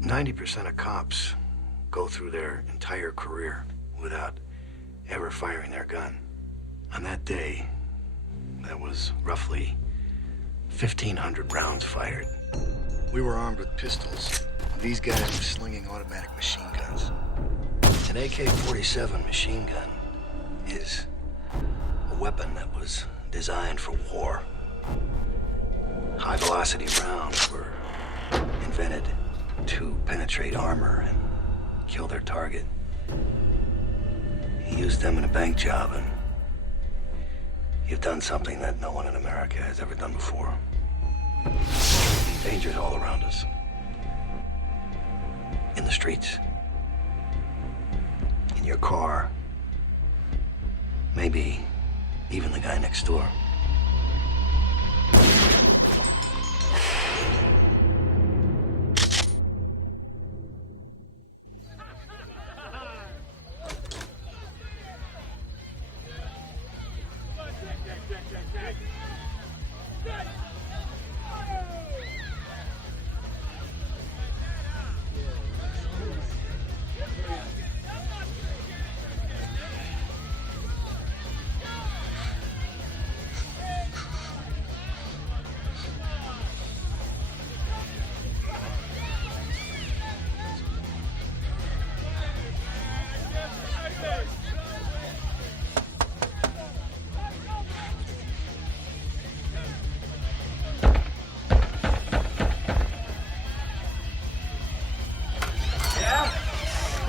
90% of cops go through their entire career without ever firing their gun. On that day, there was roughly 1,500 rounds fired. We were armed with pistols. These guys were slinging automatic machine guns. An AK-47 machine gun is a weapon that was designed for war. High-velocity rounds were invented to penetrate armor and kill their target. He used them in a bank job, and you've done something that no one in America has ever done before. Danger's all around us. In the streets. In your car. Maybe even the guy next door.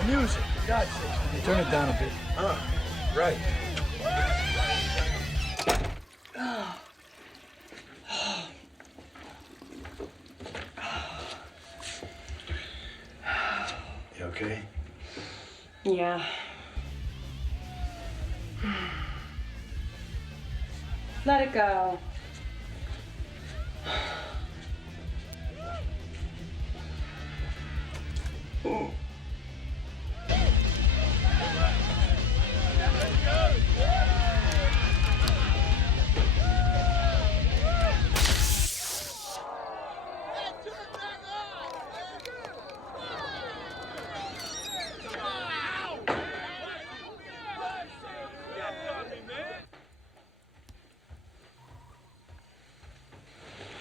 Music, for God's sake. Can you turn it down a bit? Right. You okay? Yeah. Let it go.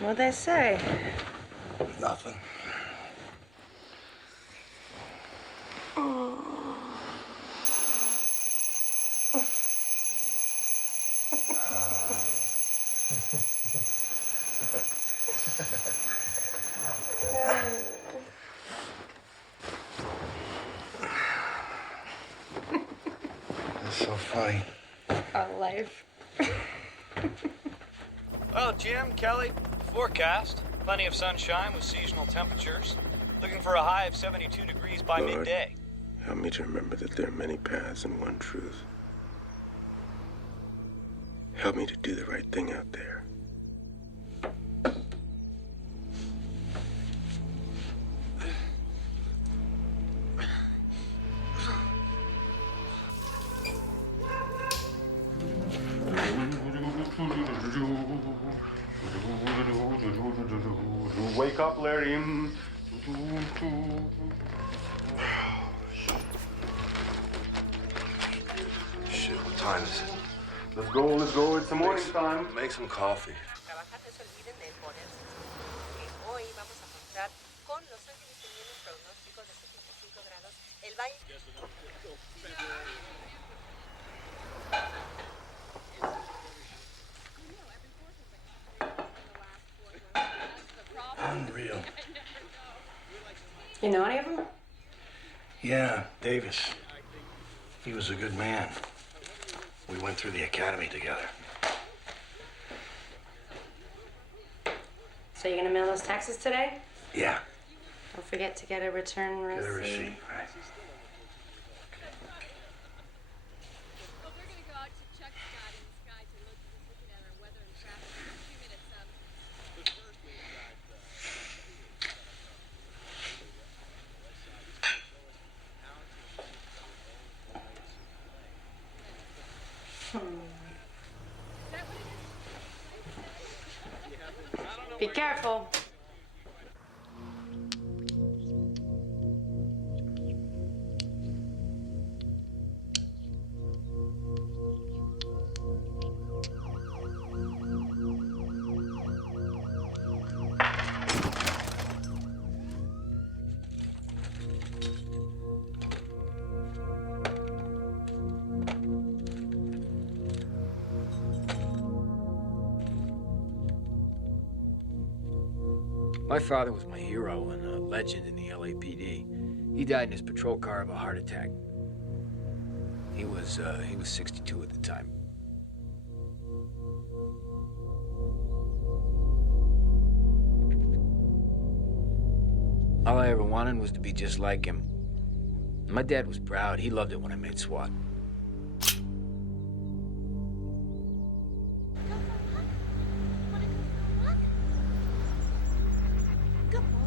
What'd they say? Nothing. That's so funny. Our life. Well, Jim, Kelly, forecast. Plenty of sunshine with seasonal temperatures. Looking for a high of 72 degrees by Lord, midday. help me to remember that there are many paths and one truth. Help me to do the right thing out there. Wake up, Larry. Shit, what time is it? Let's go. It's the morning time. Make some coffee. Trabajar, no se olviden de ponerse que hoy vamos a contar con Los Ángeles teniendo un pronóstico de 75 grados. El valle. Unreal. You know any of them? Yeah, Davis. He was a good man. We went through the academy together. So you're gonna mail those taxes today? Yeah. Don't forget to get a return receipt. Get a receipt, right? Well, we're gonna go out to check Scott and Sky to look at our weather and traffic in a few minutes. Be careful. My father was my hero and a legend in the LAPD. He died in his patrol car of a heart attack. He was 62 at the time. All I ever wanted was to be just like him. My dad was proud. He loved it when I made SWAT. Good boy.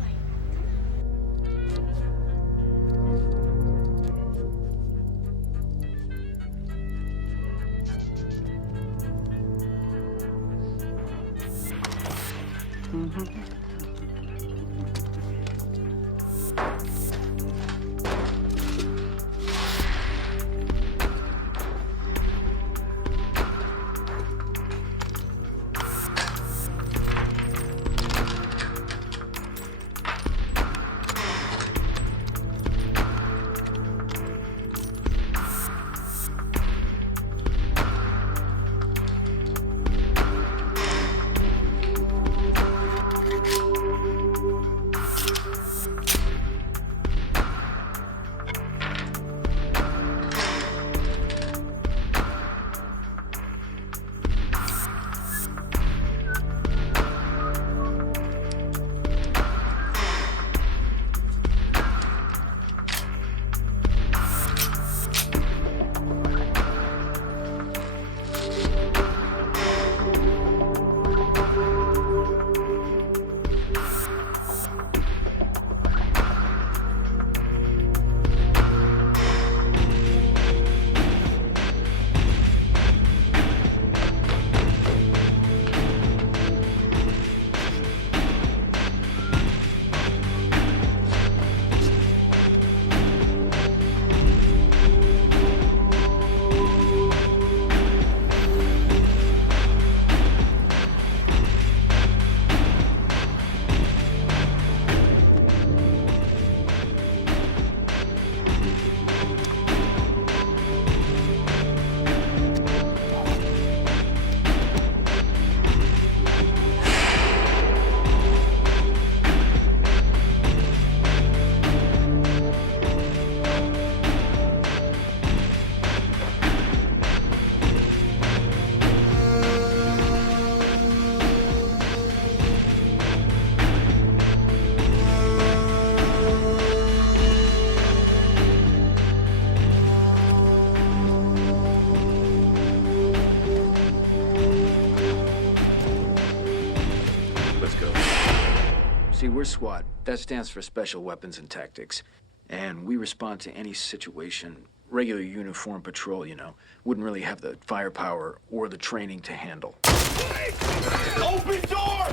See, we're SWAT. That stands for Special Weapons and Tactics. And we respond to any situation. Regular uniform patrol, you know, wouldn't really have the firepower or the training to handle. Open door!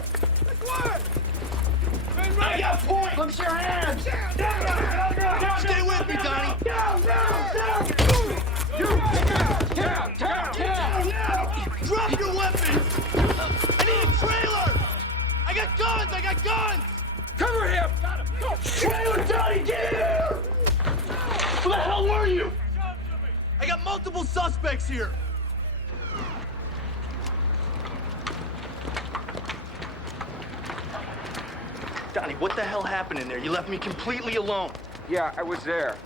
What? I got point! Put your hands! Down! Stay with me, Donnie! Down! Drop your weapons! I need a trailer! I got guns! Cover him! Got him! Trailer, Donnie, get in here! Who the hell were you? I got multiple suspects here! Donnie, what the hell happened in there? You left me completely alone. Yeah, I was there.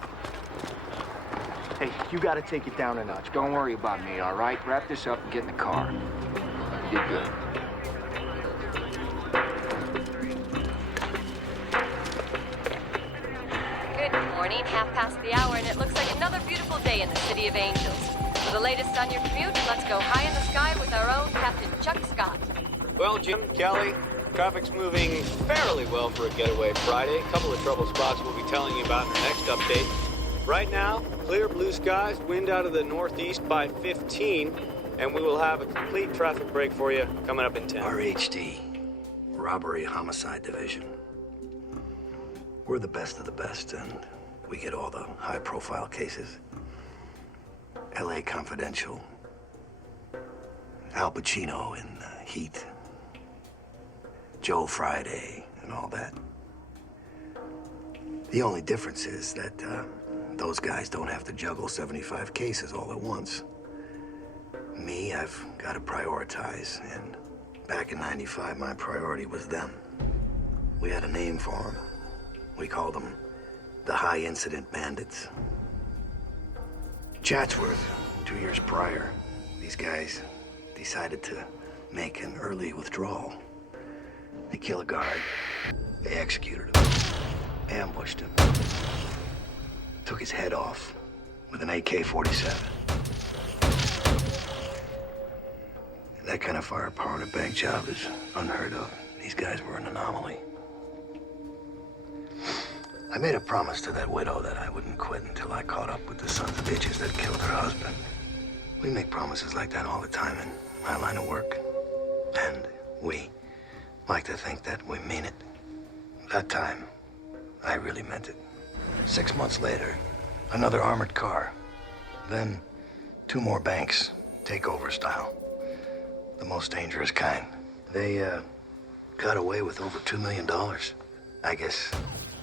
Hey, you gotta take it down a notch. Don't worry about me, all right? Wrap this up and get in the car. You did good. Good morning, 1:30, and it looks like another beautiful day in the City of Angels. For the latest on your commute, let's go high in the sky with our own Captain Chuck Scott. Well, Jim, Kelly, traffic's moving fairly well for a getaway Friday. A couple of trouble spots we'll be telling you about in our next update. Right now, clear blue skies, wind out of the northeast by 15, and we will have a complete traffic break for you coming up in 10. RHD, Robbery Homicide Division. We're the best of the best, and we get all the high-profile cases. LA Confidential, Al Pacino in Heat, Joe Friday, and all that. The only difference is that those guys don't have to juggle 75 cases all at once. Me, I've got to prioritize, and back in '95, my priority was them. We had a name for them. We called them the High Incident Bandits. Chatsworth, 2 years prior, these guys decided to make an early withdrawal. They kill a guard. They executed him. Ambushed him. Took his head off with an AK-47. That kind of firepower in a bank job is unheard of. These guys were an anomaly. I made a promise to that widow that I wouldn't quit until I caught up with the sons of bitches that killed her husband. We make promises like that all the time in my line of work. And we like to think that we mean it. That time, I really meant it. 6 months later, another armored car. Then 2 more banks, takeover style. The most dangerous kind. They got away with over $2 million. I guess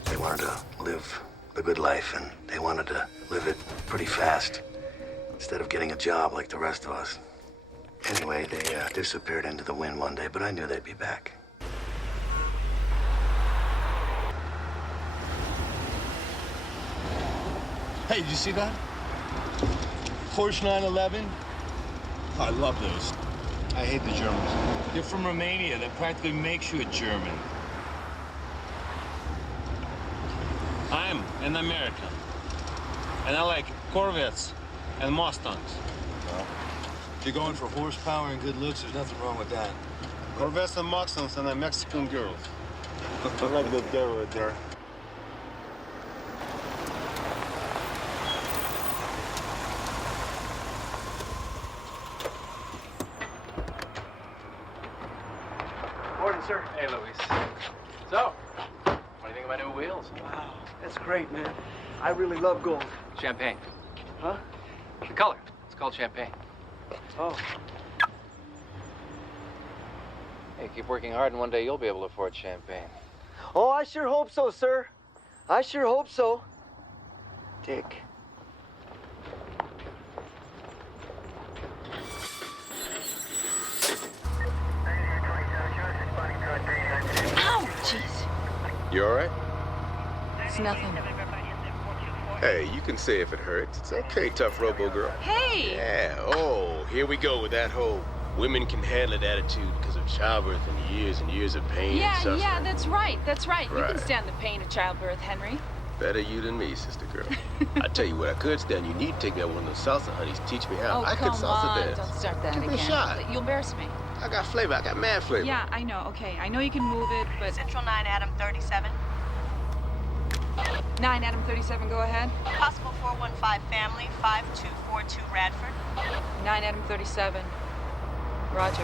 they wanted to live the good life, and they wanted to live it pretty fast instead of getting a job like the rest of us. Anyway, they disappeared into the wind one day, but I knew they'd be back. Hey, did you see that? Porsche 911. I love those. I hate the Germans. They're from Romania. That practically makes you a German. I'm an American. And I like Corvettes and Mustangs. Well, if you're going for horsepower and good looks, there's nothing wrong with that. Corvettes and Mustangs and a Mexican girl. I like that girl right there. Morning, sir. Hey, Luis. So, what do you think of my new wheels? Wow, that's great, man. I really love gold. Champagne. Huh? The color. It's called champagne. Oh. Hey, keep working hard, and one day you'll be able to afford champagne. Oh, I sure hope so, sir. I sure hope so. Dick. Ow! Jeez. You all right? It's nothing. Hey, you can say if it hurts. It's okay, tough robo girl. Hey! Yeah, oh, here we go with that whole women can handle it attitude because of childbirth and years of pain and suffering. Yeah, that's right. That's right. You Right. can stand the pain of childbirth, Henry. Better you than me, sister girl. I tell you what, I could stand. You need to take me out one of those salsa honeys. Teach me how. Oh, I come can salsa on. dance. Don't start that Give again. me a shot. You'll embarrass me. I got flavor. I got mad flavor. Yeah, I know. Okay, I know you can move it, but... Central 9, Adam 37. 9, Adam 37, go ahead. Possible 415 family, 5242 Radford. 9, Adam 37. Roger.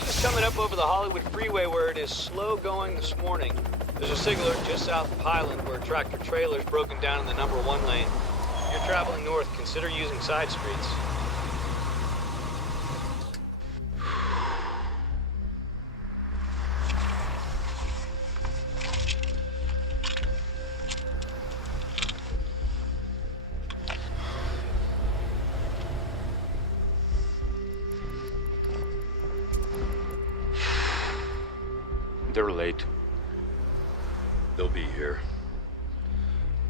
Just coming up over the Hollywood Freeway where it is slow going this morning. There's a signaler just south of Highland where a tractor trailer's broken down in the number 1 lane. If you're traveling north, consider using side streets. They're late. They'll be here.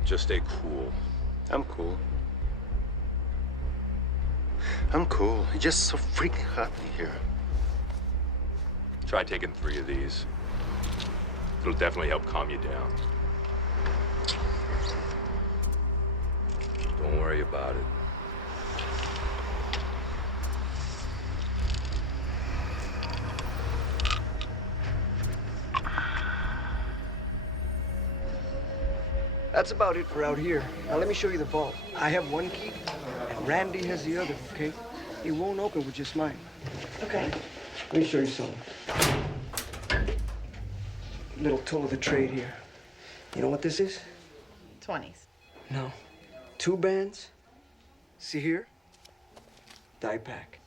Just stay cool. I'm cool. I'm cool. It's just so freaking hot in here. Try taking 3 of these. It'll definitely help calm you down. Don't worry about it. That's about it for out here. Now let me show you the vault. I have 1 key, and Randy has the other, okay? It won't open with just mine. Okay. Let me show you something. Little tool of the trade here. You know what this is? 20s. No. 2 bands. See here? Die pack.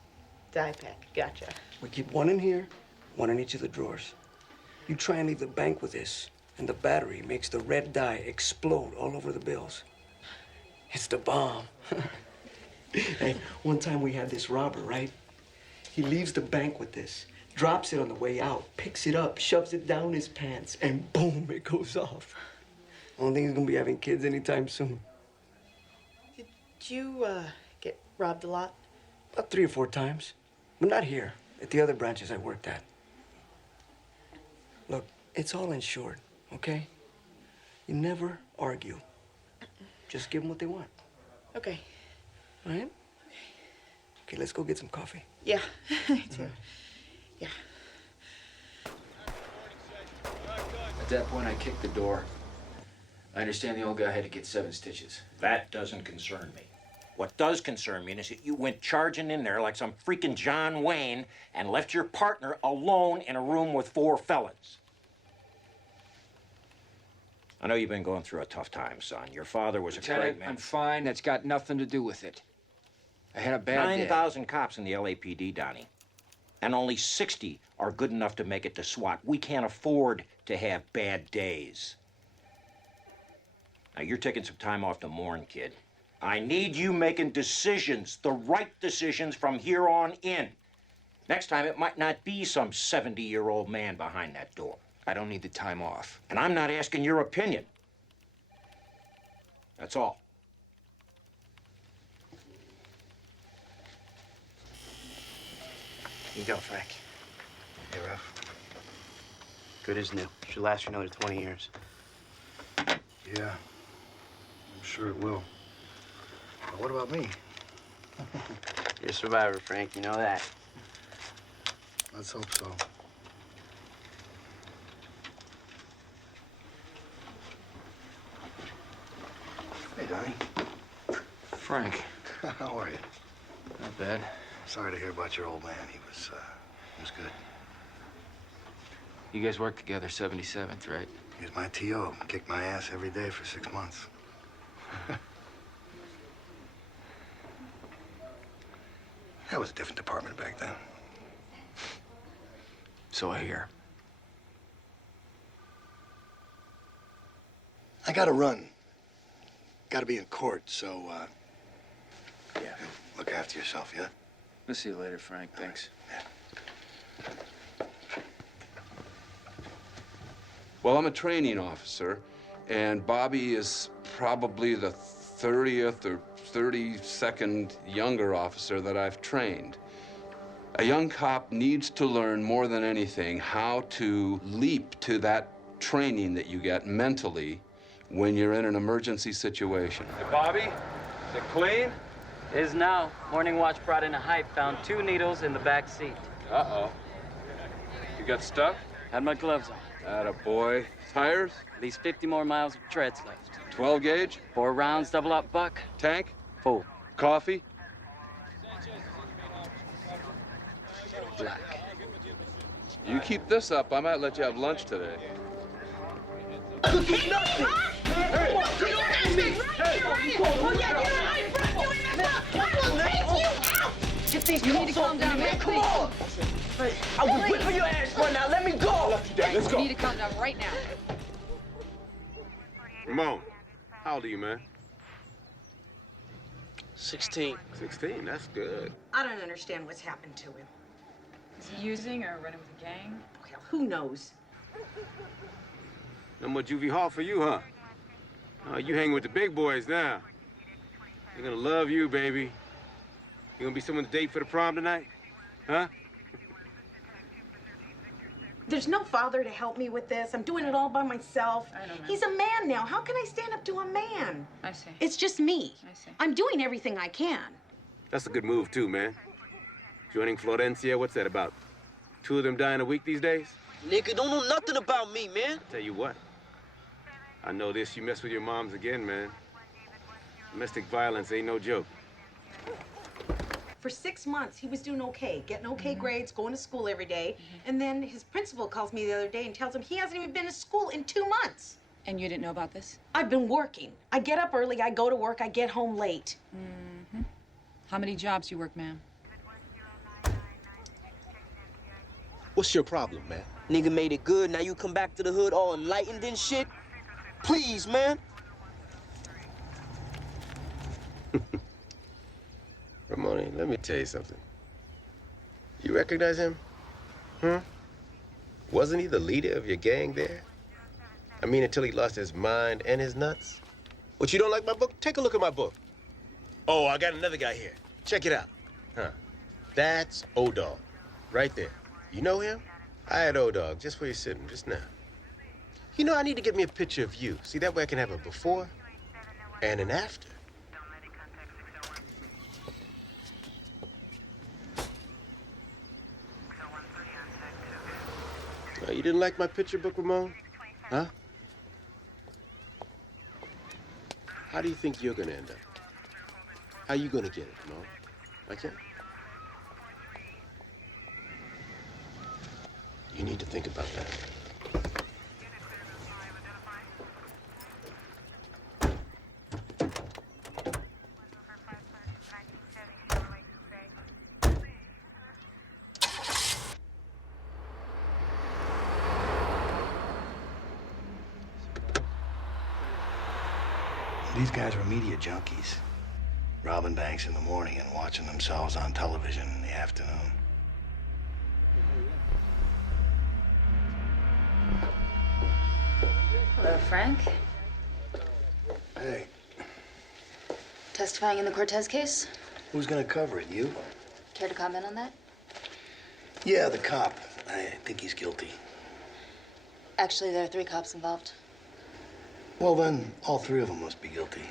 Die pack. Gotcha. We keep 1 in here, 1 in each of the drawers. You try and leave the bank with this, and the battery makes the red dye explode all over the bills. It's the bomb. Hey, one time we had this robber, right? He leaves the bank with this, drops it on the way out, picks it up, shoves it down his pants, and boom, it goes off. I don't think he's gonna be having kids anytime soon. Did you, get robbed a lot? About 3 or 4 times, but not here, at the other branches I worked at. Look, it's all insured, okay? You never argue. Just give them what they want. Okay. All right? Okay, let's go get some coffee. Yeah. Me too. Yeah. At that point, I kicked the door. I understand the old guy had to get 7 stitches. That doesn't concern me. What does concern me is that you went charging in there like some freaking John Wayne and left your partner alone in a room with 4 felons. I know you've been going through a tough time, son. Your father was a great Lieutenant, man. I'm fine. That's got nothing to do with it. I had a bad day. 9,000 cops in the LAPD, Donnie. And only 60 are good enough to make it to SWAT. We can't afford to have bad days. Now, you're taking some time off to mourn, kid. I need you making decisions, the right decisions from here on in. Next time, it might not be some 70-year-old man behind that door. I don't need the time off. And I'm not asking your opinion. That's all. Here you go, Frank. Hey, Ralph. Good as new. Should last you another 20 years. Yeah, I'm sure it will. But what about me? You're a survivor, Frank. You know that. Let's hope so. Hey, Donnie. Frank. How are you? Not bad. Sorry to hear about your old man. He was good. You guys worked together 77th, right? He was my T.O. Kicked my ass every day for 6 months. That was a different department back then. So I hear. I gotta run. Gotta be in court, so, yeah, look after yourself, yeah? We'll see you later, Frank. Thanks. Well, I'm a training officer, and Bobby is probably the 30th or 32nd younger officer that I've trained. A young cop needs to learn more than anything how to leap to that training that you get mentally when you're in an emergency situation. Hey, Bobby, is it clean? Is now. Morning watch brought in a hype, found 2 needles in the back seat. Uh-oh. You got stuff? Had my gloves on. Attaboy. Tires? At least 50 more miles of treads left. 12 gauge? 4 rounds, double up buck. Tank? Full. Coffee? Black. You keep this up, I might let you have lunch today. Get these You need to calm down, man. Come on! I was whipping your ass right now. Let me go! Let's You go. need to calm down right now. Ramon, how old are you, man? 16. 16, that's good. I don't understand what's happened to him. Is he using or running with a gang? Well, who knows? No more juvie hall for you, huh? Oh, you hang with the big boys now. They're gonna love you, baby. You gonna be someone's date for the prom tonight? Huh? There's no father to help me with this. I'm doing it all by myself. I know, ma'am. He's a man now. How can I stand up to a man? I see. It's just me. I see. I'm doing everything I can. That's a good move, too, man. Joining Florencia, what's that about? 2 of them dying a week these days? Nigga, don't know nothing about me, man. Tell you what. I know this, you mess with your moms again, man. Domestic violence ain't no joke. For 6 months, he was doing okay, getting okay grades, going to school every day. And then his principal calls me the other day and tells him he hasn't even been to school in 2 months. And you didn't know about this? I've been working. I get up early, I go to work, I get home late. Mm-hmm. How many jobs you work, ma'am? What's your problem, man? Nigga made it good, now you come back to the hood all enlightened and shit? Please, man. Ramone, let me tell you something. You recognize him? Wasn't he the leader of your gang there? I mean, until he lost his mind and his nuts. What, you don't like my book? Take a look at my book. Oh, I got another guy here. Check it out. That's O-Dog, right there. You know him? I had O-Dog just where you're sitting just now. You know, I need to get me a picture of you. See, that way I can have a before and an after. You didn't like my picture book, Ramon? Huh? How do you think you're gonna end up? How you gonna get it, Ramon? Like him? You need to think about that. These guys were media junkies, robbing banks in the morning and watching themselves on television in the afternoon. Hello, Frank. Hey, Testifying in the Cortez case? who's gonna cover it, you? Care to comment on that? Yeah, the cop. I think he's guilty. Actually, there are 3 cops involved. Well, then, all 3 of them must be guilty.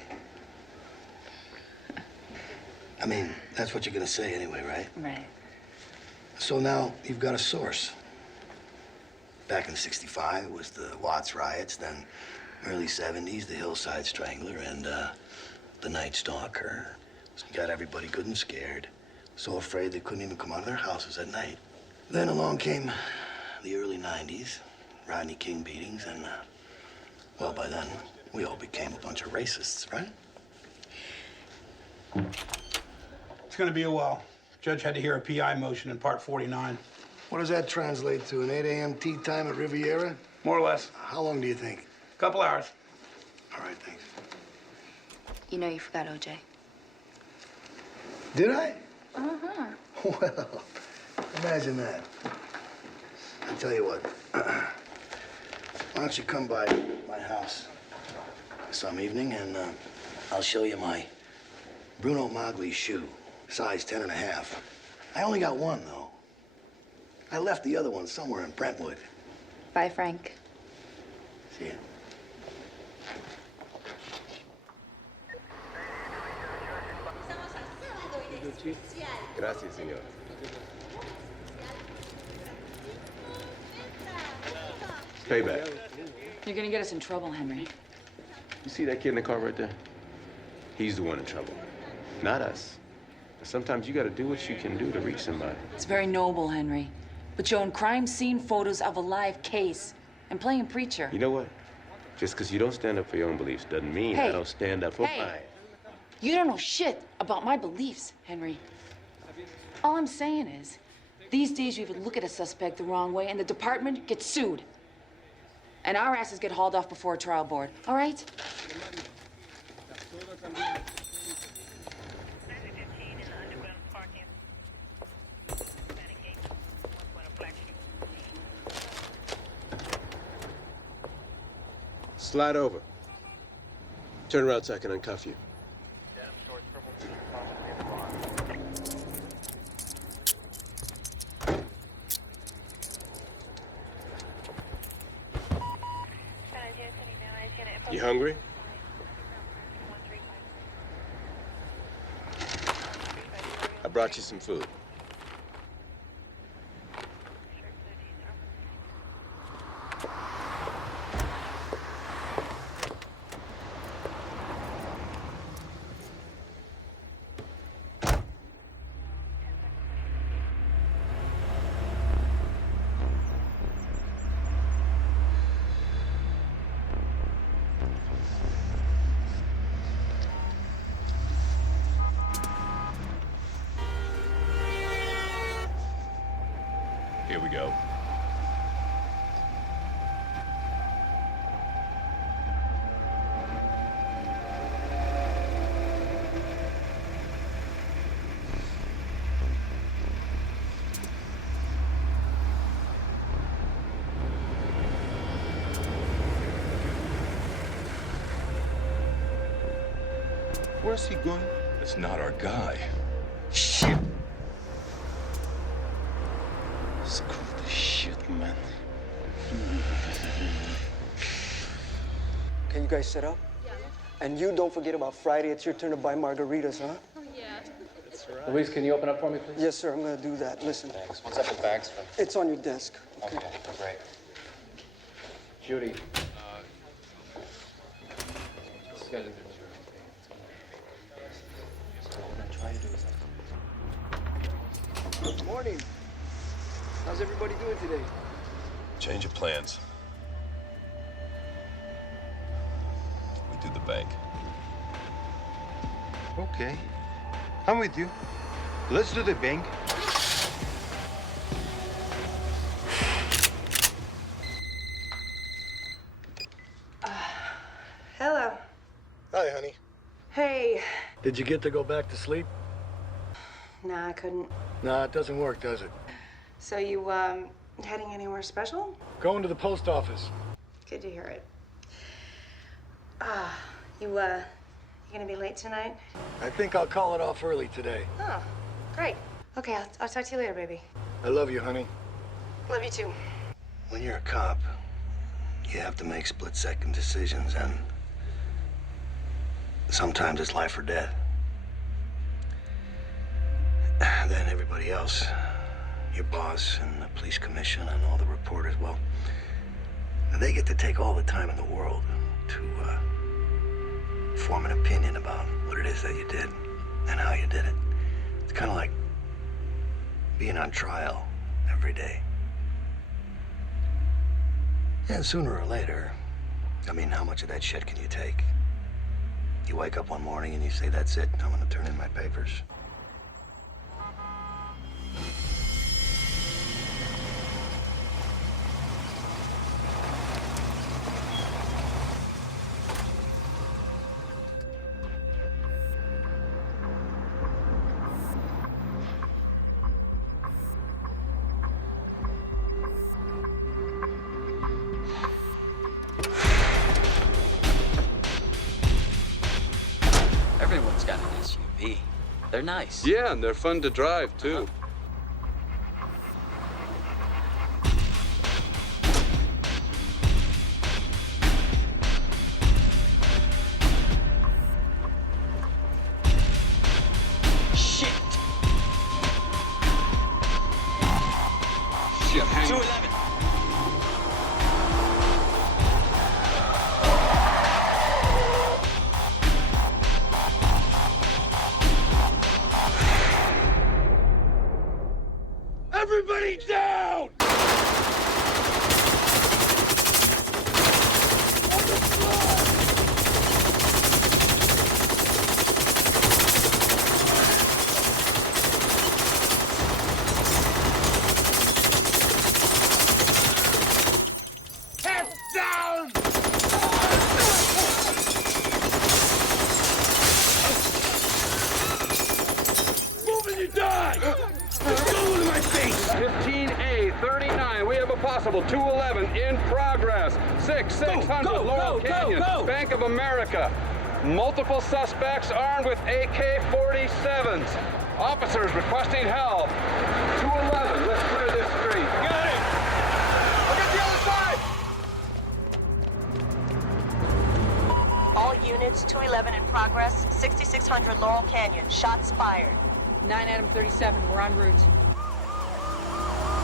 I mean, that's what you're gonna say anyway, right? Right. So now you've got a source. Back in '65, it was the Watts riots, then early '70s, the Hillside Strangler, and the Night Stalker. So you got everybody good and scared, so afraid they couldn't even come out of their houses at night. Then along came the early '90s, Rodney King beatings, and well, by then, we all became a bunch of racists, right? It's gonna be a while. Judge had to hear a PI motion in Part 49. What does that translate to, an 8 a.m. tea time at Riviera? More or less. How long do you think? Couple hours. All right, thanks. You know you forgot OJ. Did I? Uh-huh. Well, imagine that. I'll tell you what. Why don't you come by my house some evening and I'll show you my Bruno Magli shoe, size 10.5. I only got one, though. I left the other one somewhere in Brentwood. Bye, Frank. See ya. Gracias, señor. Payback. You're gonna get us in trouble, Henry. You see that kid in the car right there? He's the one in trouble, not us. Sometimes you gotta do what you can do to reach somebody. It's very noble, Henry. But showing crime scene photos of a live case and playing preacher. You know what? Just because you don't stand up for your own beliefs doesn't mean I don't stand up for mine. You don't know shit about my beliefs, Henry. All I'm saying is, these days you even look at a suspect the wrong way and the department gets sued. And our asses get hauled off before a trial board, all right? Slide over. Turn around so I can uncuff you. You hungry? I brought you some food. Here we go. Where's he going? That's not our guy. Shit. Screw this shit, man. Can you guys set up? Yeah. And you don't forget about Friday. It's your turn to buy margaritas, huh? Oh, yeah. That's right. Luis, can you open up for me, please? Yes, sir. I'm gonna do that. Listen. Thanks. What's up with bags? It's on your desk. Okay, great. Judy. Schedule Good morning. How's everybody doing today? Change of plans. We do the bank. Okay. I'm with you. Let's do the bank. Hello. Hi, honey. Hey. Did you get to go back to sleep? Nah, I couldn't. Nah, it doesn't work, does it? So you, heading anywhere special? Going to the post office. Good to hear it. You gonna be late tonight? I think I'll call it off early today. Oh, great. Okay, I'll talk to you later, baby. I love you, honey. Love you too. When you're a cop, you have to make split-second decisions, and sometimes it's life or death. Then everybody else, your boss and the police commission and all the reporters, well, they get to take all the time in the world to form an opinion about what it is that you did and how you did it. It's kind of like being on trial every day. And sooner or later, I mean, how much of that shit can you take? You wake up one morning and you say, that's it, I'm gonna turn in my papers. Everyone's got an SUV. They're nice. Yeah, and they're fun to drive, too. Shit! Shit, hang 211. Everybody down! Heads down! Move and you die! Let's go into my face! 15A, 39. We have a possible 211 in progress. 600 Laurel Canyon, Bank of America. Multiple suspects armed with AK-47s. Officers requesting help. 211, let's clear this street. Got it! I'll get the other side! All units, 211 in progress, 6600 Laurel Canyon. Shots fired. 9 Adam 37, we're en route.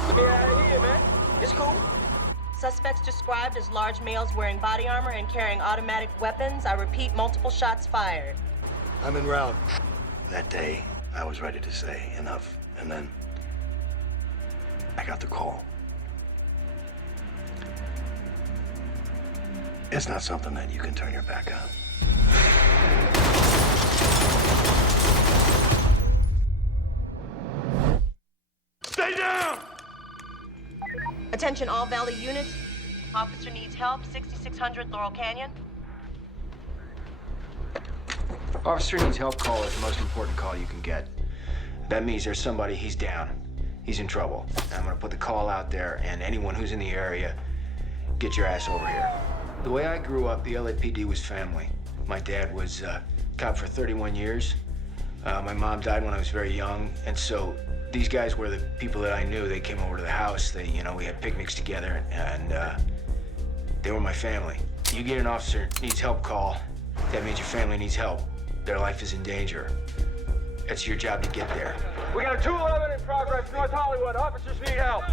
Get me out of here, man. It's cool. Suspects described as large males wearing body armor and carrying automatic weapons. I repeat, multiple shots fired. I'm en route. That day, I was ready to say enough, and then I got the call. It's not something that you can turn your back on. Stay down! Attention all Valley units. Officer needs help, 6600 Laurel Canyon. Officer needs help call is the most important call you can get. That means there's somebody, he's down. He's in trouble. I'm gonna put the call out there, and anyone who's in the area, get your ass over here. The way I grew up, the LAPD was family. My dad was cop for 31 years. My mom died when I was very young, and so these guys were the people that I knew. They came over to the house. They, you know, we had picnics together, and they were my family. You get an officer needs help call, that means your family needs help. Their life is in danger. It's your job to get there. We got a 211 in progress, North Hollywood. Officers need help.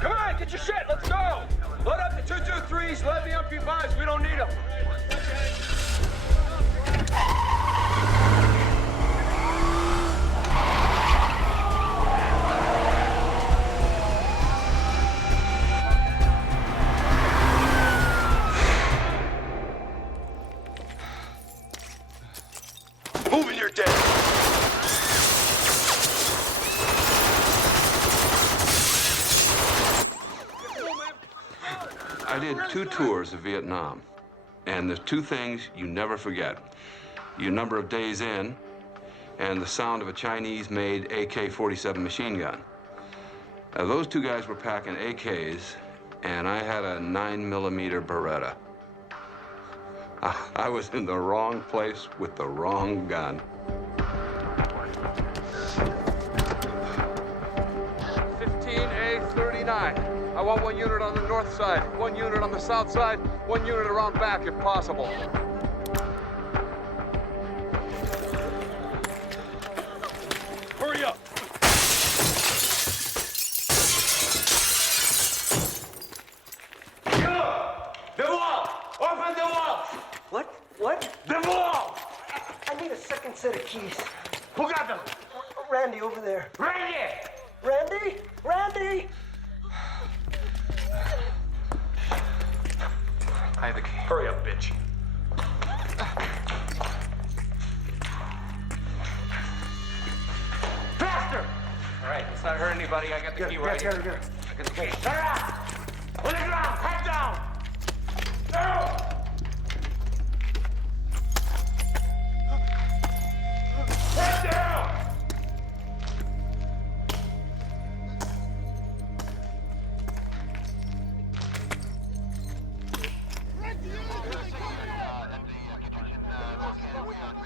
Come on, get your shit, let's go. Load up the 223s, load the MP5s, we don't need them. Moving your dead. I did 2 tours of Vietnam, and there's 2 things you never forget. Your number of days in, and the sound of a Chinese-made AK-47 machine gun. Those 2 guys were packing AKs, and I had a 9mm Beretta. I was in the wrong place with the wrong gun. 15A39. I want 1 unit on the north side, 1 unit on the south side, 1 unit around back if possible. Hurry up. The wall! Open the wall! What? The wall! I need a second set of keys. Who got them? Randy over there. Randy! Randy? Randy! I have the key. Hurry up, bitch. Faster! All right, let's not hurt anybody. I got the key right here. Get it. I got the key. Hurry up! On the ground, head down! No! Head down!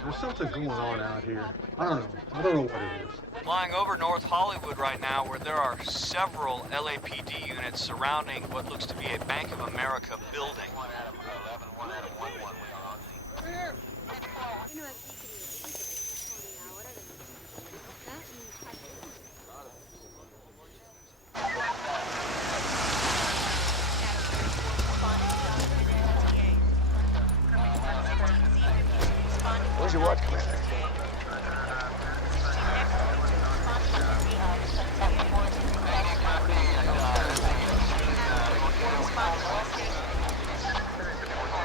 There's something going on out here. I don't know what it is. Flying over North Hollywood right now, where there are several LAPD units surrounding what looks to be a Bank of America building. Where's your watch, Commander?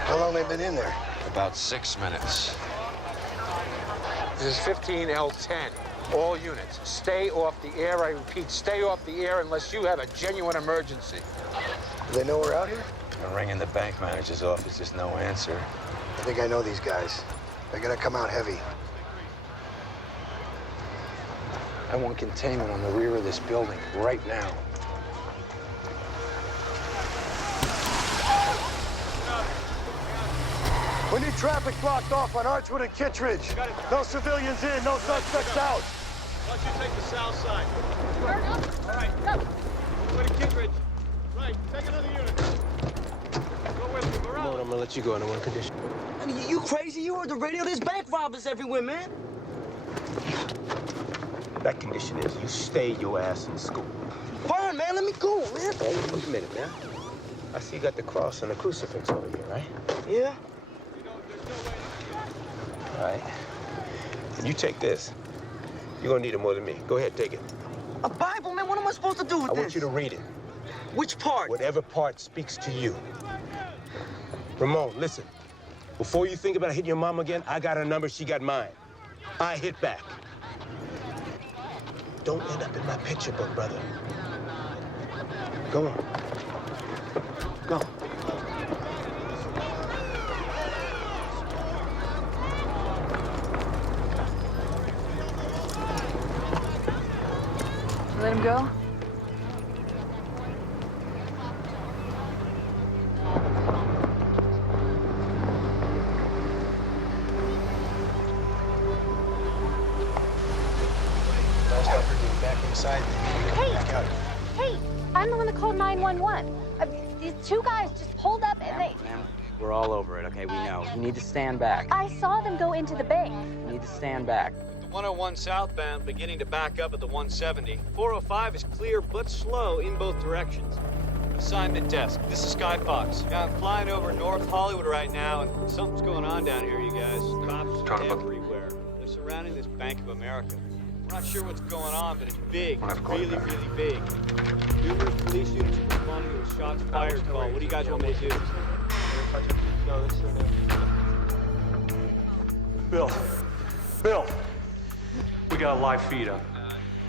How long they been in there? About 6 minutes. This is 15L10. All units, stay off the air. I repeat, stay off the air unless you have a genuine emergency. Do they know we're out here? I'm ringing the bank manager's office. There's no answer. I think I know these guys. They're gonna come out heavy. I want containment on the rear of this building right now. We need traffic blocked off on Archwood and Kittredge. No civilians in, no suspects out. Why don't you take the south side? All right. Go to Kittredge. Right, take another unit. Go with me, Come on, I'm gonna let you go under one condition. You crazy? You heard the radio? There's bank robbers everywhere, man. That condition is you stay your ass in school. Fine, man. Let me go, man. Hey, wait a minute, man. I see you got the cross and the crucifix over here, right? Yeah. All right. And you take this. You're gonna need it more than me. Go ahead, take it. A Bible, man. What am I supposed to do with I this? want you to read it. Which part? Whatever part speaks to you. Ramon, listen. Before you think about hitting your mom again, I got her number, she got mine. I hit back. Don't end up in my picture book, brother. Go on. Go. Let him go? 911. These two guys just pulled up and they... Ma'am, we're all over it, okay? We know. You need to stand back. I saw them go into the bank. You need to stand back. The 101 southbound beginning to back up at the 170. 405 is clear but slow in both directions. Assignment desk. This is Sky Fox. Yeah, I'm flying over North Hollywood right now, and something's going on down here, you guys. Cops everywhere. They're surrounding this Bank of America. We're not sure what's going on, but it's big. It's really, really big. Numerous police units are responding to a shots fired call. What do you guys want me to do? Bill, we got a live feed up.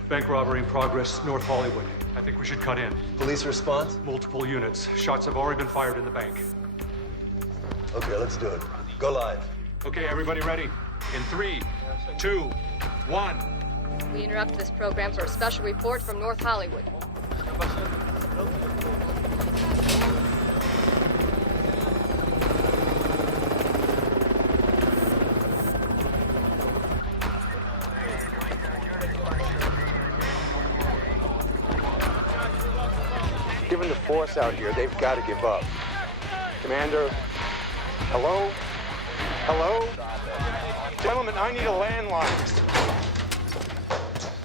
Bank robbery in progress, North Hollywood. I think we should cut in. Police response? Multiple units. Shots have already been fired in the bank. Okay, let's do it. Go live. Okay, everybody ready? In 3, 2, 1. We interrupt this program for a special report from North Hollywood. Given the force out here, they've got to give up. Commander, hello? Hello? Gentlemen, I need a landline.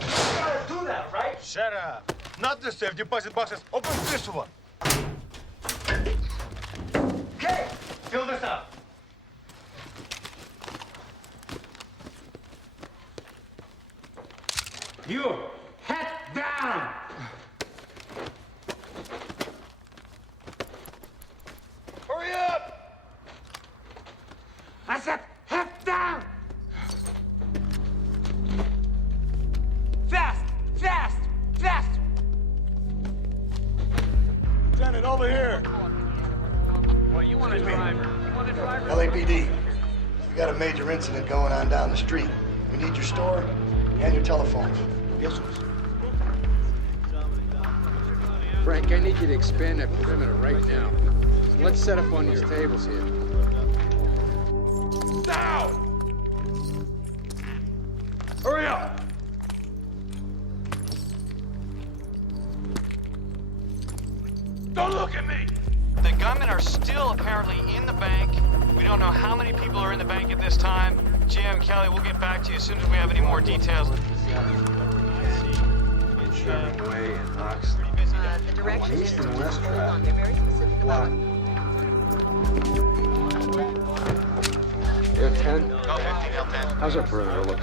You gotta do that, right? Shut up. Not the safe deposit boxes. Open this one. Okay, fill this up. You, head down! Hurry up! I said, head down! Fast! Fast! Fast! Lieutenant, over here. Well, you want a driver? You want a driver? LAPD, we got a major incident going on down the street. We need your store and your telephones. Yes, sir. Frank, I need you to expand that perimeter right now. Let's set up on these tables here. Down! Hurry up! Don't look at me! The gunmen are still apparently in the bank. We don't know how many people are in the bank at this time. Jim, Kelly, we'll get back to you as soon as we have any more details. Sherman Way and Oxley. The direction East is and West hold on. They're very specific about it. Air 10? Go 15, L10. How's our perimeter look?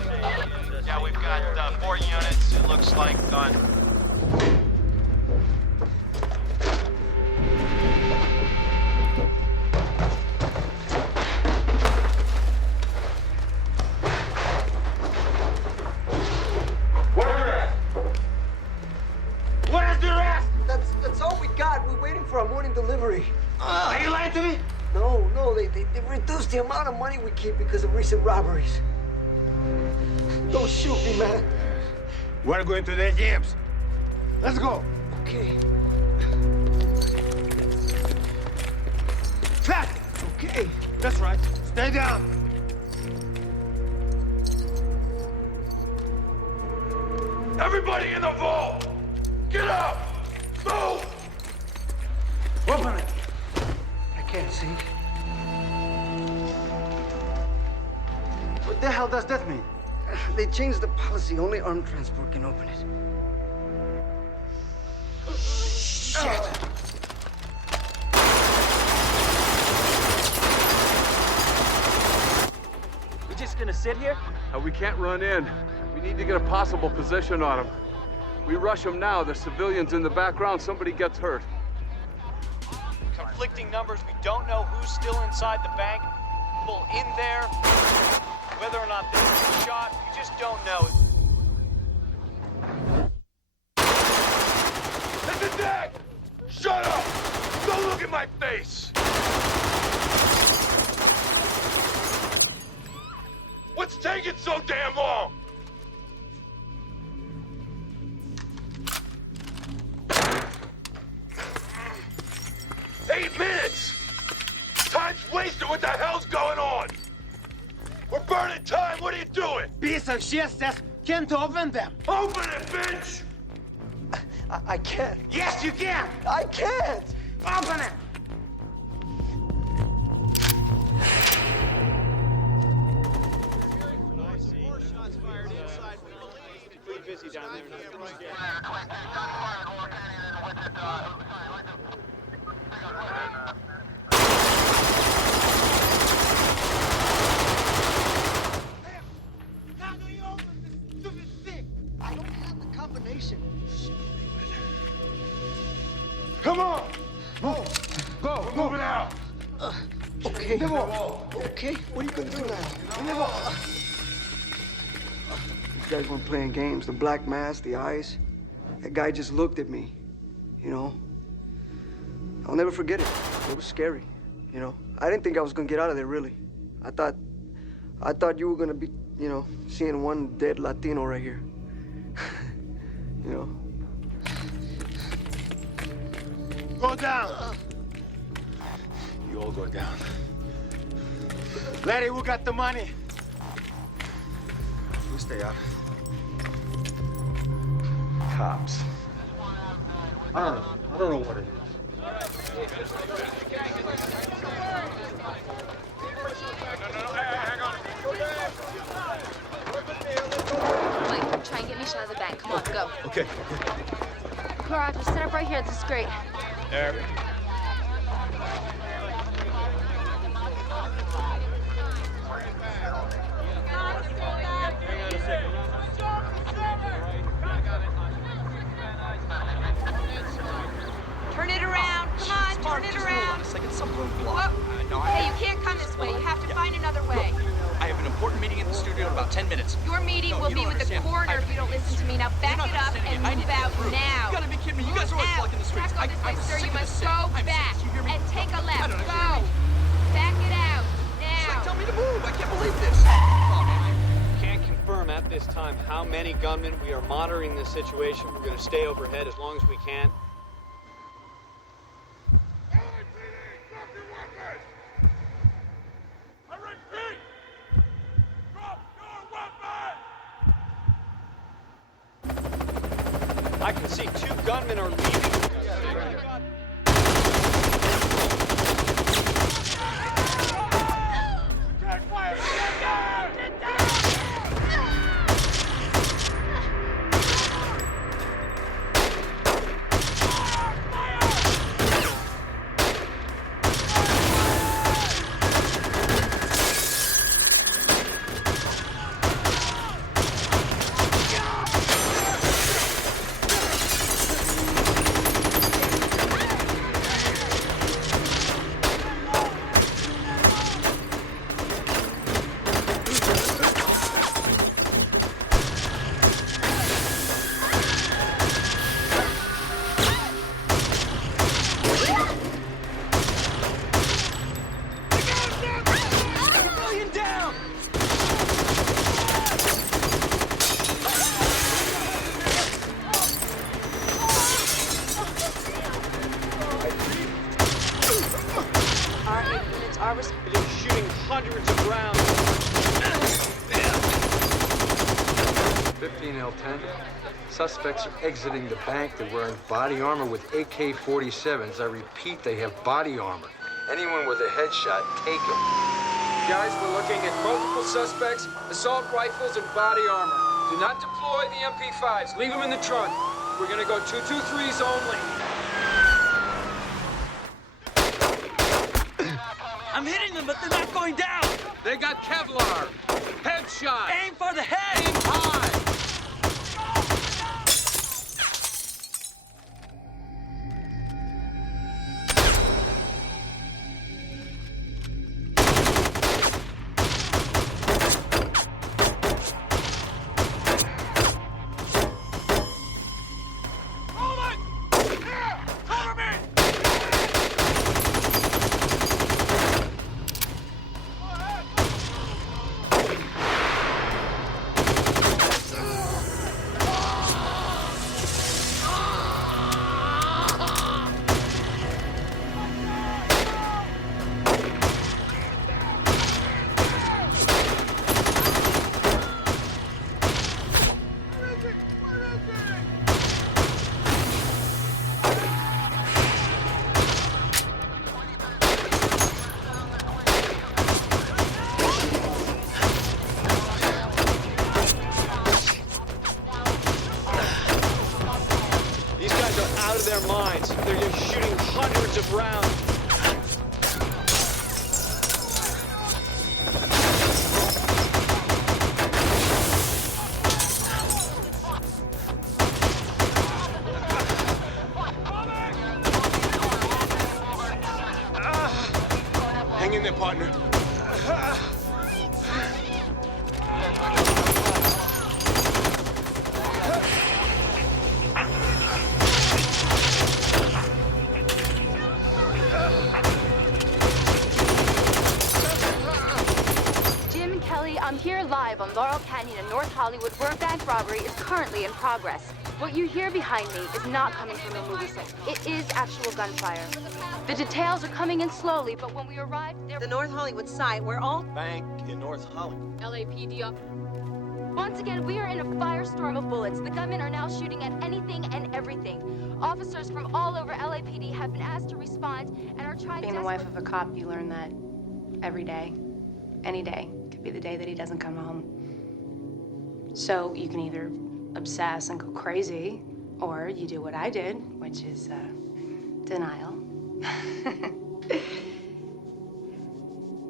Yeah, we've got 4 units, it looks like, on... That's all we got. We're waiting for our morning delivery. Are you lying to me? No, they reduced the amount of money we keep because of recent robberies. Don't shoot me, man. We're going to the ATMs. Let's go. Okay. Fast! Okay. That's right. Stay down. Everybody in the vault! Get up! Move! Open it. I can't see. What the hell does that mean? They changed the policy. Only armed transport can open it. Shit. We just gonna sit here? We can't run in. We need to get a possible position on them. We rush them now. There's civilians in the background. Somebody gets hurt. Conflicting numbers. We don't know who's still inside the bank. People in there. Whether or not they've been shot, we just don't know. Listen, Dad! Shut up! Don't look at my face! What's taking so damn long? Time's wasted. What the hell's going on? We're burning time. What are you doing? Piece of shit says can't open them. Open it, bitch! I can't. Yes, you can! I can't! Open it! Busy down there. I don't have the combination. Come on! Move! Go! We're moving out! Okay. Okay, what are you gonna do now? These guys weren't playing games. The black mask, the eyes. That guy just looked at me, you know? I'll never forget it. It was scary, you know? I didn't think I was gonna get out of there, really. I thought you were gonna be, you know, seeing one dead Latino right here. You know? Go down! You all go down. Lady, who got the money? You stay out. Cops. I don't know what it is. Mike, try and get me a shot of the bank. Come on, go. Okay. Laura, just set up right here. This is great. There. Turn it around. Come on, turn it around. Whoa. Hey, you can't come this way. You have to find another way. I have an important meeting in the studio in about 10 minutes. Your meeting will be with the coroner if you don't listen to me. Now back it up and move out now. You gotta be kidding me. You guys are always blocking the streets. Back up this way, sir. You must go back You hear me? and take a left. I don't know. Go. Back it out now. Tell me to move. I can't believe this. Can't confirm at this time how many gunmen. We are monitoring this situation. We're going to stay overhead as long as we can. I can see 2 gunmen are leaving. They're shooting hundreds of rounds. 15L10. Suspects are exiting the bank. They're wearing body armor with AK-47s. I repeat, they have body armor. Anyone with a headshot, take them. Guys, we're looking at multiple suspects, assault rifles, and body armor. Do not deploy the MP5s. Leave them in the trunk. We're gonna go 223s only. I'm hitting them, but they're not going down! They got Kevlar. Headshot. Aim for the head! Aim high. hundreds of rounds. Hang in there, partner. Jim, Kelly, I'm here live on Laurel Canyon in North Hollywood, where a bank robbery is currently in progress. What you hear behind me is not coming from a movie set. It is actual gunfire. The details are coming in slowly, but when we arrive, The North Hollywood site where all Bank in North Hollywood. LAPD up. Once again, we are in a firestorm of bullets. The gunmen are now shooting at anything and everything. Officers from all over LAPD have been asked to respond and are trying Being the wife of a cop, you learn that every day, any day, could be the day that he doesn't come home. So you can either obsess and go crazy, or you do what I did, which is denial.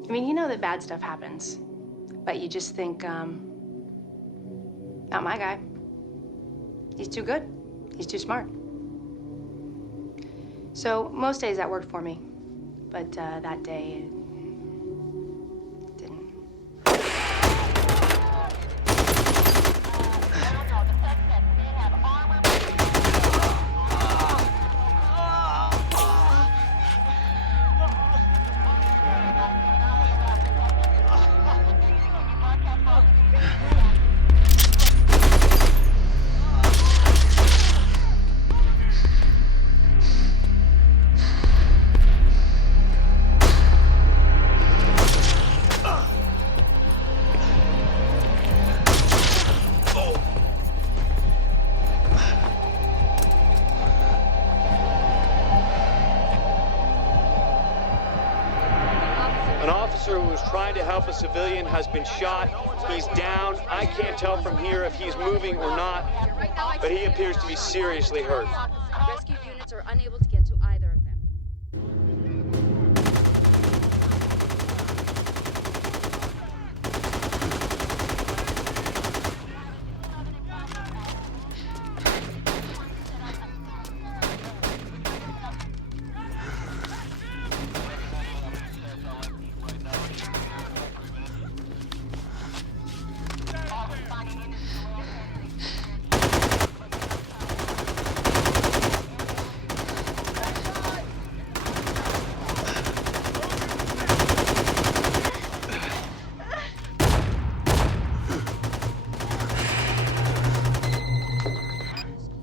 I mean, you know that bad stuff happens, but you just think, not my guy. He's too good. He's too smart. So most days that worked for me, but that day it didn't. An officer who was trying to help a civilian has been shot. He's down. I can't tell from here if he's moving or not, but he appears to be seriously hurt. Rescue units are unable to get to either of them.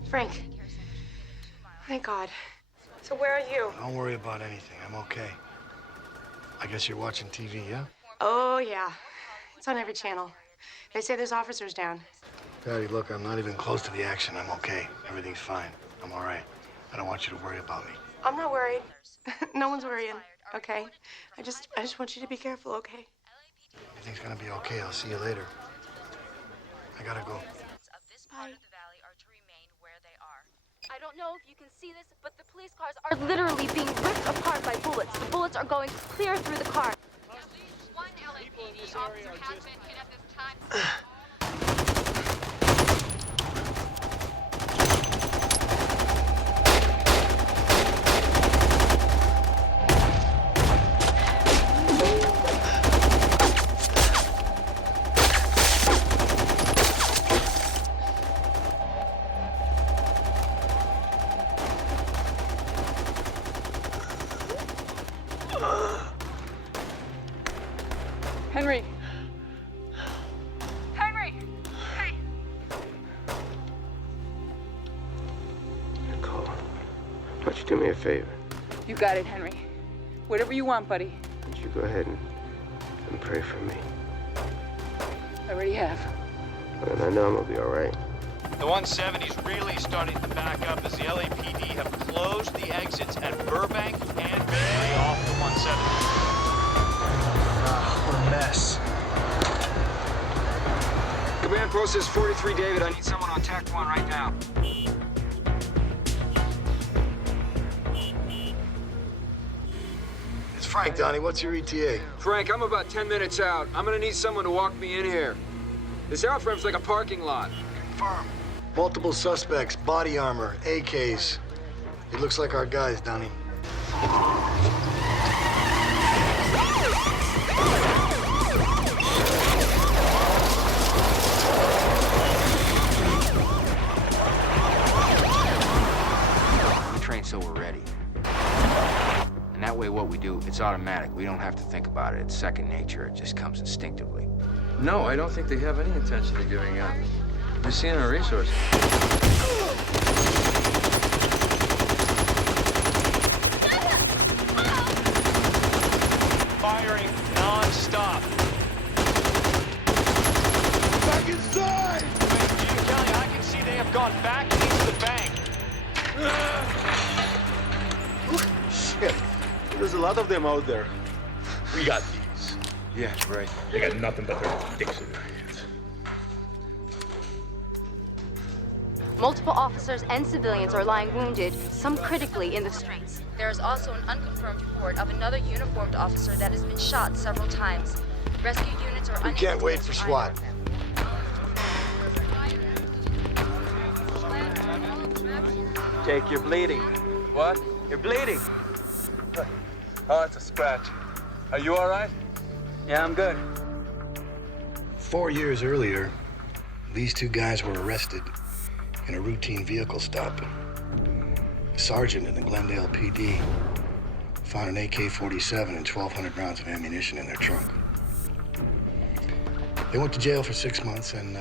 Frank. Thank God. So where are you? Don't worry about anything. I'm okay. I guess you're watching TV, yeah? Oh, yeah. It's on every channel. They say there's officers down. Patty, look, I'm not even close to the action. I'm okay. Everything's fine. I'm all right. I don't want you to worry about me. I'm not worried. No one's worrying, okay? I just want you to be careful, okay? Everything's gonna be okay. I'll see you later. I gotta go. Bye. I don't know if you can see this, but the police cars are literally being ripped apart by bullets. The bullets are going clear through the car. At least one LAPD officer has been hit at this time. Henry! Henry! Hey! Nicole, why don't you do me a favor? You got it, Henry. Whatever you want, buddy. Why don't you go ahead and pray for me? I already have. And I know I'm gonna be all right. The 170's really starting to back up as the LAPD have closed the exits at Burbank and Beverly off the 170. What a mess. Command post is 43 David. I need someone on TAC 1 right now. Frank, Donnie. What's your ETA? Frank, I'm about 10 minutes out. I'm gonna need someone to walk me in here. This airframe's like a parking lot. Confirm. Multiple suspects, body armor, AKs. It looks like our guys, Donnie. We train so we're ready. And that way what we do, it's automatic. We don't have to think about it. It's second nature. It just comes instinctively. No, I don't think they have any intention of giving up. They're seeing our resources. Firing non-stop. Back inside! Kelly, I can see they have gone back into the bank. Shit. There's a lot of them out there. We got these. Yeah, right. They got nothing but their dicks in their hands. Multiple officers and civilians are lying wounded, some critically, in the streets. There is also an unconfirmed report of another uniformed officer that has been shot several times. Rescue units are unable We can't wait for SWAT. Jake, you're bleeding. What? You're bleeding. Oh, it's a scratch. Are you all right? Yeah, I'm good. 4 years earlier, these two guys were arrested in a routine vehicle stop. A sergeant in the Glendale PD found an AK-47 and 1,200 rounds of ammunition in their trunk. They went to jail for 6 months and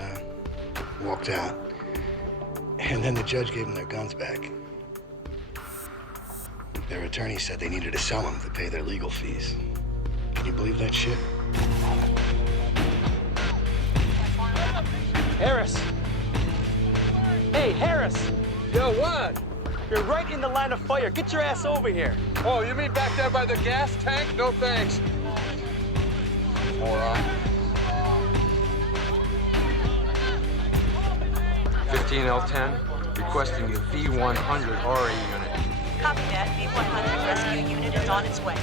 walked out. And then the judge gave them their guns back. Their attorney said they needed to sell them to pay their legal fees. Can you believe that shit? Harris! Hey, Harris! Yo, what? You're right in the line of fire. Get your ass over here. Oh, you mean back there by the gas tank? No thanks. Moron. 15L10, requesting the V100 RA unit. Copy that. V100 rescue unit is on its way.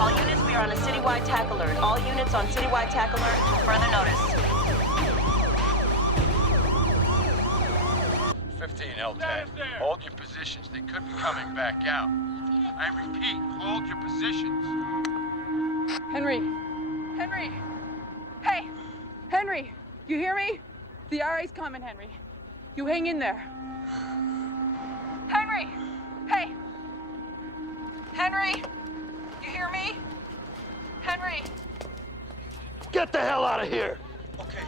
All units, we are on a citywide tack alert. All units on citywide tack alert until further notice. 15L10, hold your positions. They could be coming back out. I repeat, hold your positions. Henry! Henry! Hey! Henry! You hear me? The RA's coming, Henry. You hang in there. Henry! Hey! Henry! You hear me? Henry! Get the hell out of here! Okay.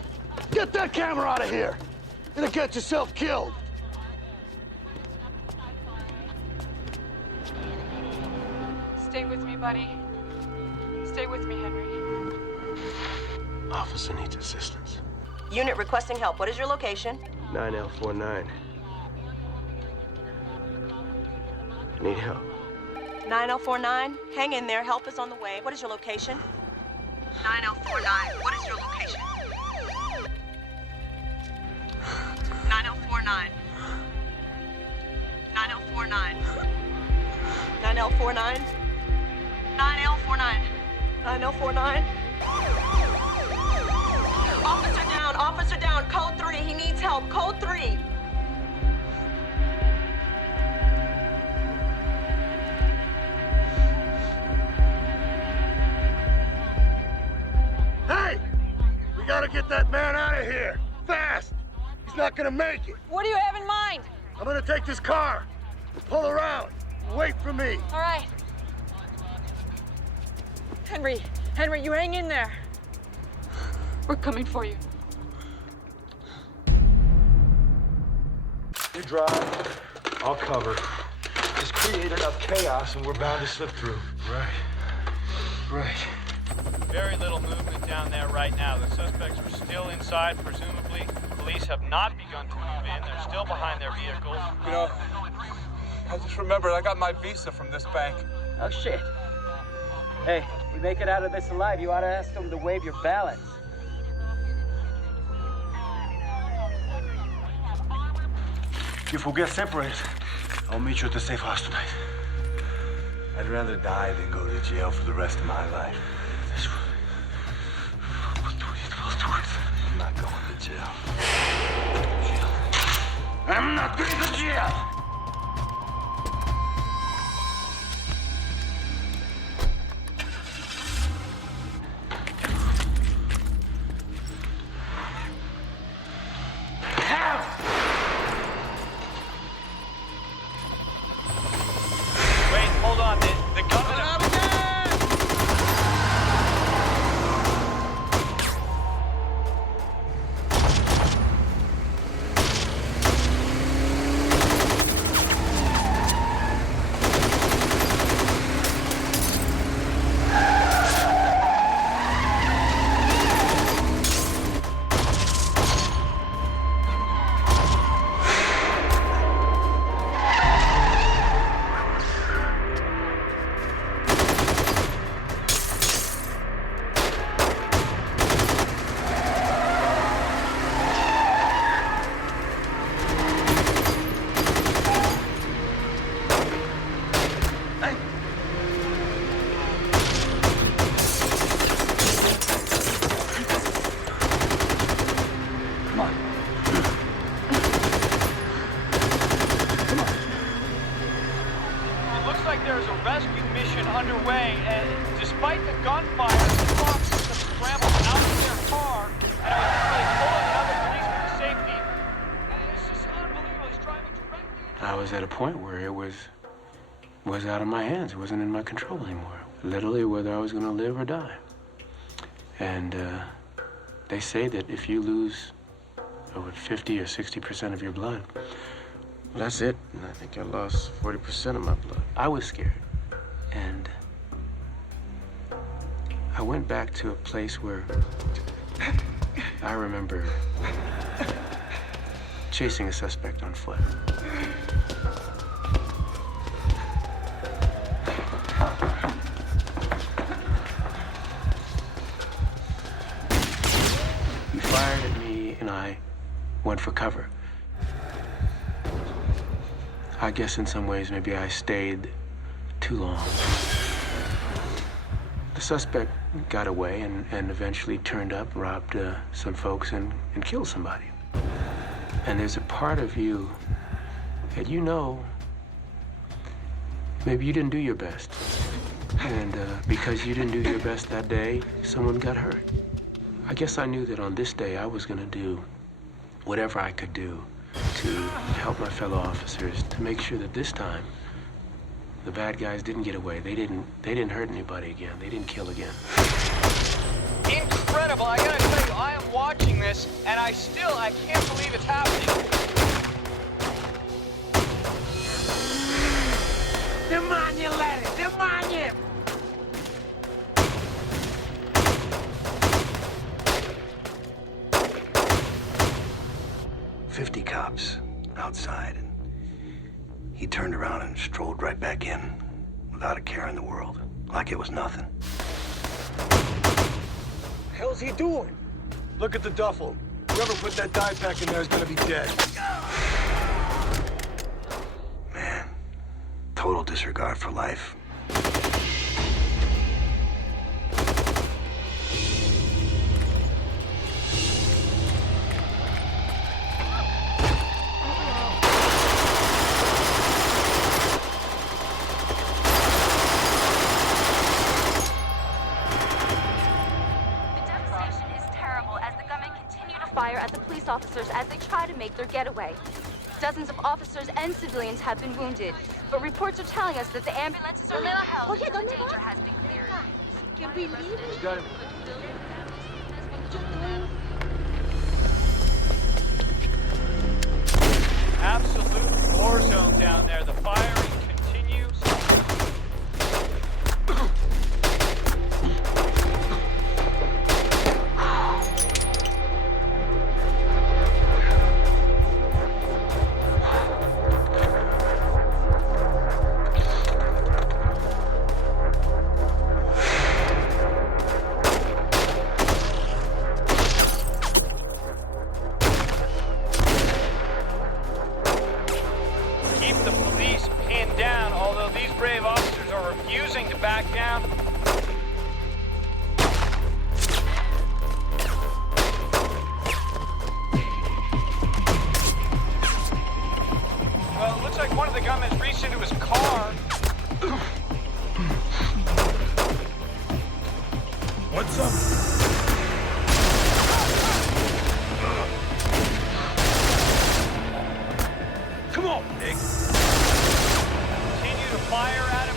Get that camera out of here! You're gonna get yourself killed! Stay with me, buddy. Stay with me, Henry. Officer needs assistance. Unit requesting help. What is your location? 9L49. Need help. 9049. Hang in there. Help is on the way. What is your location? 9049. What is your location? 9049. 9049. 9L49. 9L49. 9L49. Officer down. Officer down. Code 3. He needs help. Code 3. Hey! We gotta get that man out of here! Fast! He's not gonna make it! What do you have in mind? I'm gonna take this car. Pull around. Wait for me. All right. Henry, Henry, you hang in there. We're coming for you. You drive. I'll cover. Just create enough chaos and we're bound to slip through. Right. Very little movement down there right now. The suspects are still inside, presumably. Police have not begun to move in. They're still behind their vehicles. You know, I just remembered I got my visa from this bank. Oh, shit. Hey, we make it out of this alive. You ought to ask them to waive your balance. If we get separated, I'll meet you at the safe house tonight. I'd rather die than go to jail for the rest of my life. I'm not going to jail. I'm not going to jail! I was at a point where it was out of my hands. It wasn't in my control anymore. Literally, whether I was going to live or die. And they say that if you lose over 50 or 60% of your blood, well, that's it. And I think I lost 40% of my blood. I was scared. And I went back to a place where I remember chasing a suspect on foot. He fired at me and I went for cover. I guess in some ways maybe I stayed too long. The suspect got away and eventually turned up, robbed some folks and killed somebody. And there's a part of you that you know maybe you didn't do your best. And because you didn't do your best that day, someone got hurt. I guess I knew that on this day I was gonna do whatever I could do to help my fellow officers to make sure that this time the bad guys didn't get away. They didn't hurt anybody again. They didn't kill again. Incredible. I gotta tell you, I am watching this, and I can't believe it's happening. Внимание, Ларри! Внимание! "50 cops outside, and he turned around and strolled right back in without a care in the world, like it was nothing. Hell's he doing? Look at the duffel. Whoever put that dye pack in there is gonna be dead. Man, total disregard for life. Officers as they try to make their getaway. Dozens of officers and civilians have been wounded, but reports are telling us that the ambulances are being held until the danger has been cleared. Can we leave? Got it. Absolute war zone down there. The firing continues. keep the police pinned down, although these brave officers are refusing to back down. Well, it looks like one of the gunmen reached into his car. What's up? Come on, Nick. Continue to fire at him.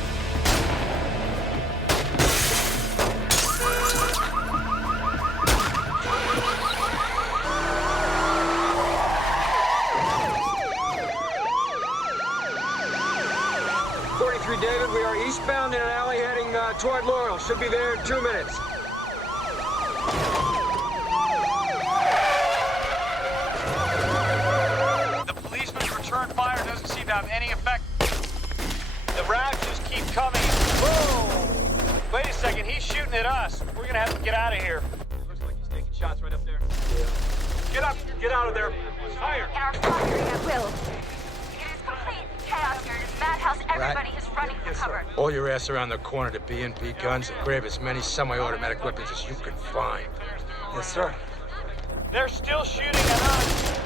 David, we are eastbound in an alley heading toward Laurel. Should be there in 2 minutes. The policeman's return fire doesn't seem to have any effect. The rounds just keep coming. Whoa! Wait a second, he's shooting at us. We're gonna have to get out of here. Looks like he's taking shots right up there. Yeah. Get up! Get out of there! Fire! In our factory at will. It is complete chaos here. It is madhouse. Everybody is running for cover. All your ass around the corner to B&B guns and grab as many semi-automatic weapons as you can find. Yes, sir. They're still shooting at us.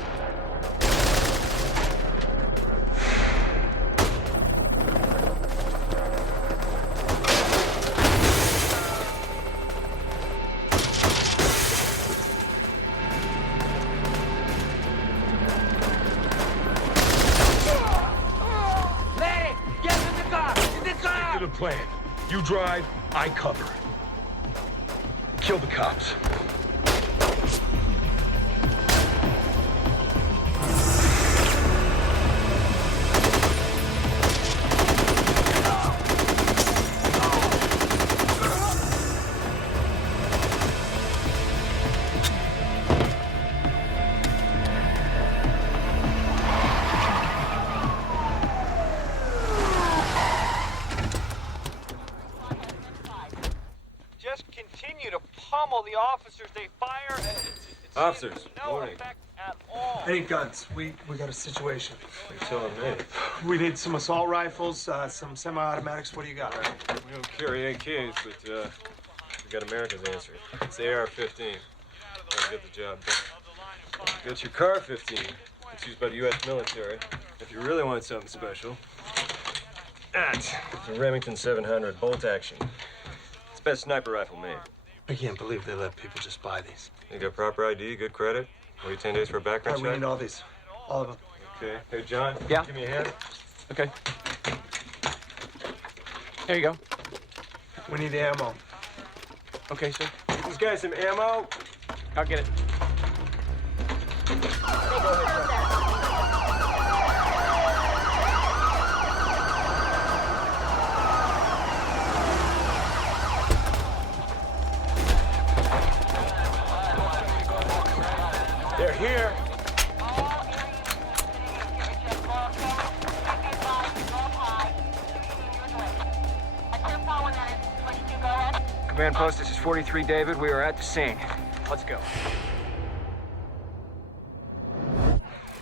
The plan. You drive, I cover. Kill the cops. Continue to pummel the officers. They fire. Officers, no morning. effect at all. Hey, Guns, we got a situation. You're telling me. We need some assault rifles, some semi-automatics. What do you got? We don't carry AKs, but we got America's answer. It's the AR-15. That'll get the job done. Get your CAR-15. It's used by the U.S. military. If you really want something special, that's a Remington 700 bolt action. It's the best sniper rifle made. I can't believe they let people just buy these. You got proper ID, good credit? Wait 10 days for a background All right, check? we need all these. All of them. Okay. Hey, John. Yeah? Give me a hand. Okay. There you go. We need the ammo. Okay, sir. This guy's some ammo. I'll get it. They're here. Command post, this is 43 David. We are at the scene. Let's go.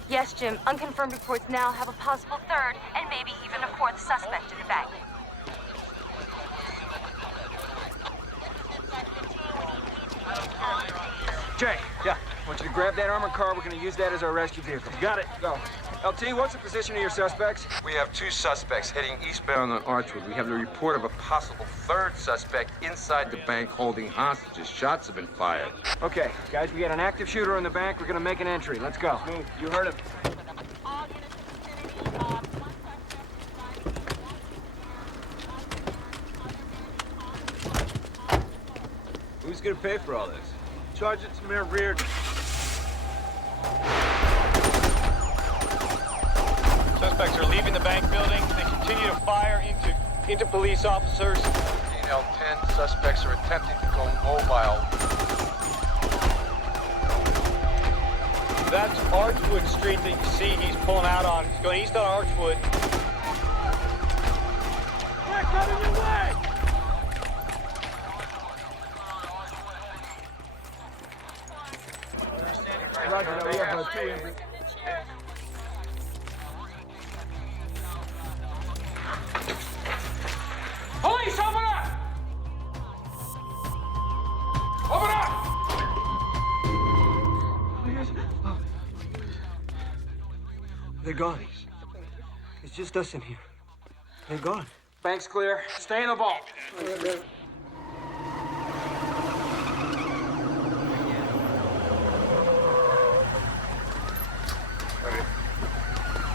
Yes, Jim. Unconfirmed reports now have a possible third and maybe even a fourth suspect in the bank. Jay. Yeah. I want you to grab that armored car. We're going to use that as our rescue vehicle. You got it. Go. LT, what's the position of your suspects? We have 2 suspects heading eastbound on Archwood. We have the report of a possible third suspect inside the bank holding hostages. Shots have been fired. Okay, guys, we got an active shooter in the bank. We're going to make an entry. Let's go. Move. You heard him. Who's gonna pay for all this? Charge it to Mayor Reardon. Suspects are leaving the bank building. They continue to fire into police officers. L10 suspects are attempting to go mobile. That's Archwood Street that you see he's pulling out on. He's going east on Archwood. Back out of your way! Roger that. We have 2 in. gone. It's just us in here. They're gone. Bank's clear. Stay in the vault.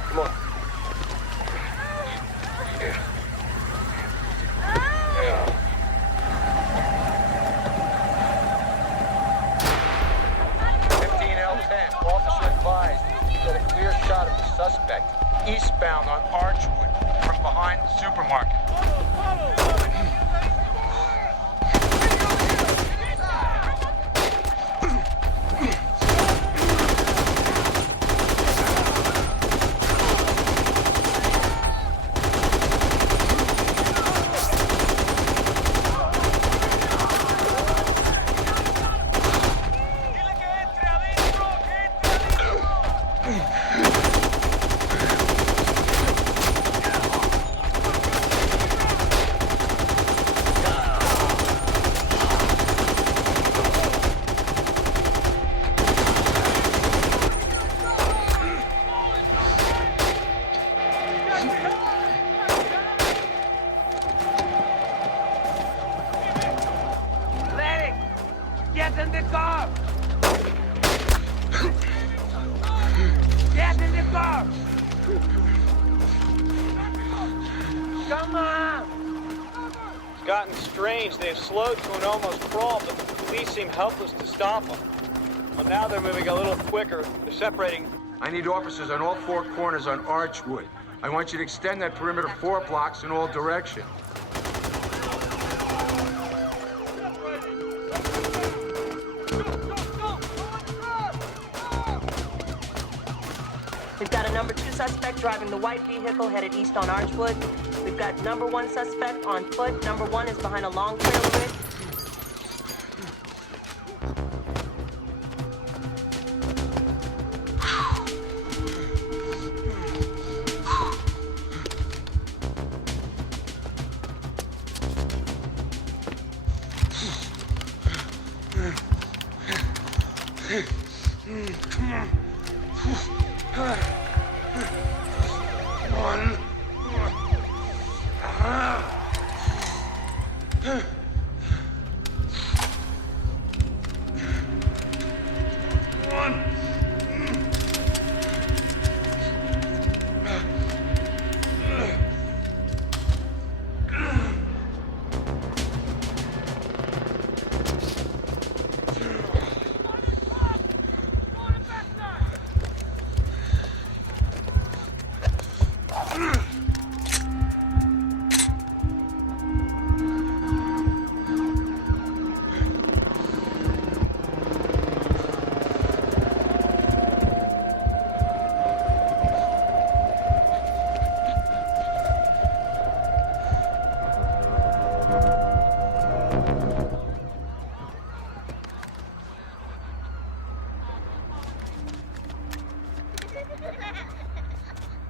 Come on. Suspect eastbound on Archwood from behind the supermarket. Get in the car! Get in the car! Come on! It's gotten strange. They've slowed to an almost crawl, but the police seem helpless to stop them. Well, now they're moving a little quicker. They're separating. I need officers on all four corners on Archwood. I want you to extend that perimeter 4 blocks in all directions. We've got a number 2 suspect driving the white vehicle headed east on Archwood. We've got number 1 suspect on foot. Number 1 is behind a long trailer rig.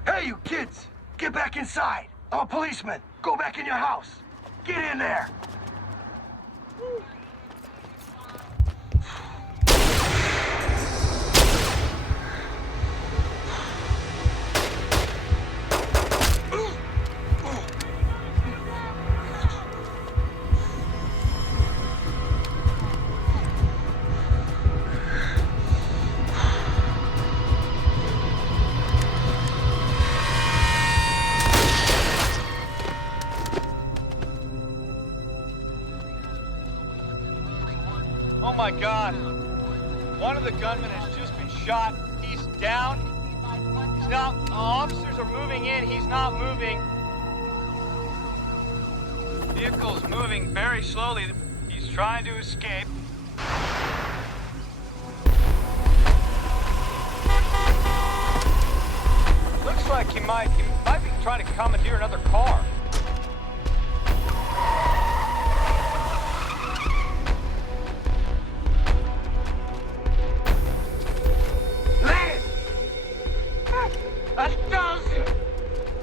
Hey, you kids! Get back inside! I'm a policeman! Go back in your house! Get in there! Oh my God. One of the gunmen has just been shot. He's down. He's not. Officers are moving in. He's not moving. Vehicle's moving very slowly. He's trying to escape. Looks like he might be trying to commandeer another car.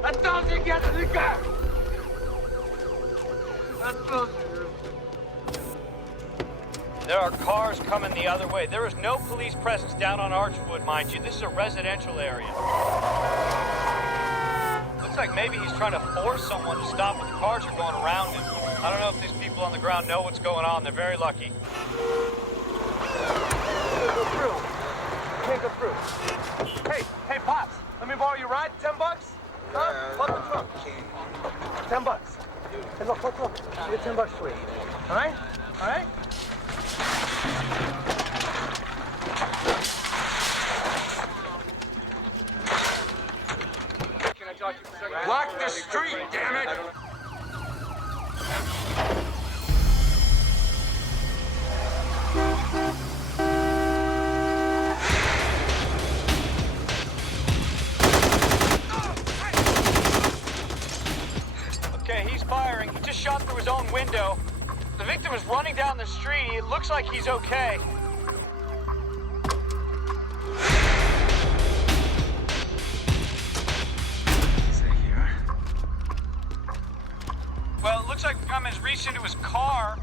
I told you get in the car! I told you. There are cars coming the other way. There is no police presence down on Archwood, mind you. This is a residential area. like maybe he's trying to force someone to stop when the cars are going around him. I don't know if these people on the ground know what's going on. They're very lucky. Can't go through. Hey, Pops, let me borrow your ride? $10? Huh? Plug the trunk. $10. Hey, look. I get $10 for you. All right? Can I talk to you for a second? Block the street, damn it! Okay, he's firing. He just shot through his own window. The victim is running down the street. It looks like he's okay. Well, it looks like the gunman has reached into his car.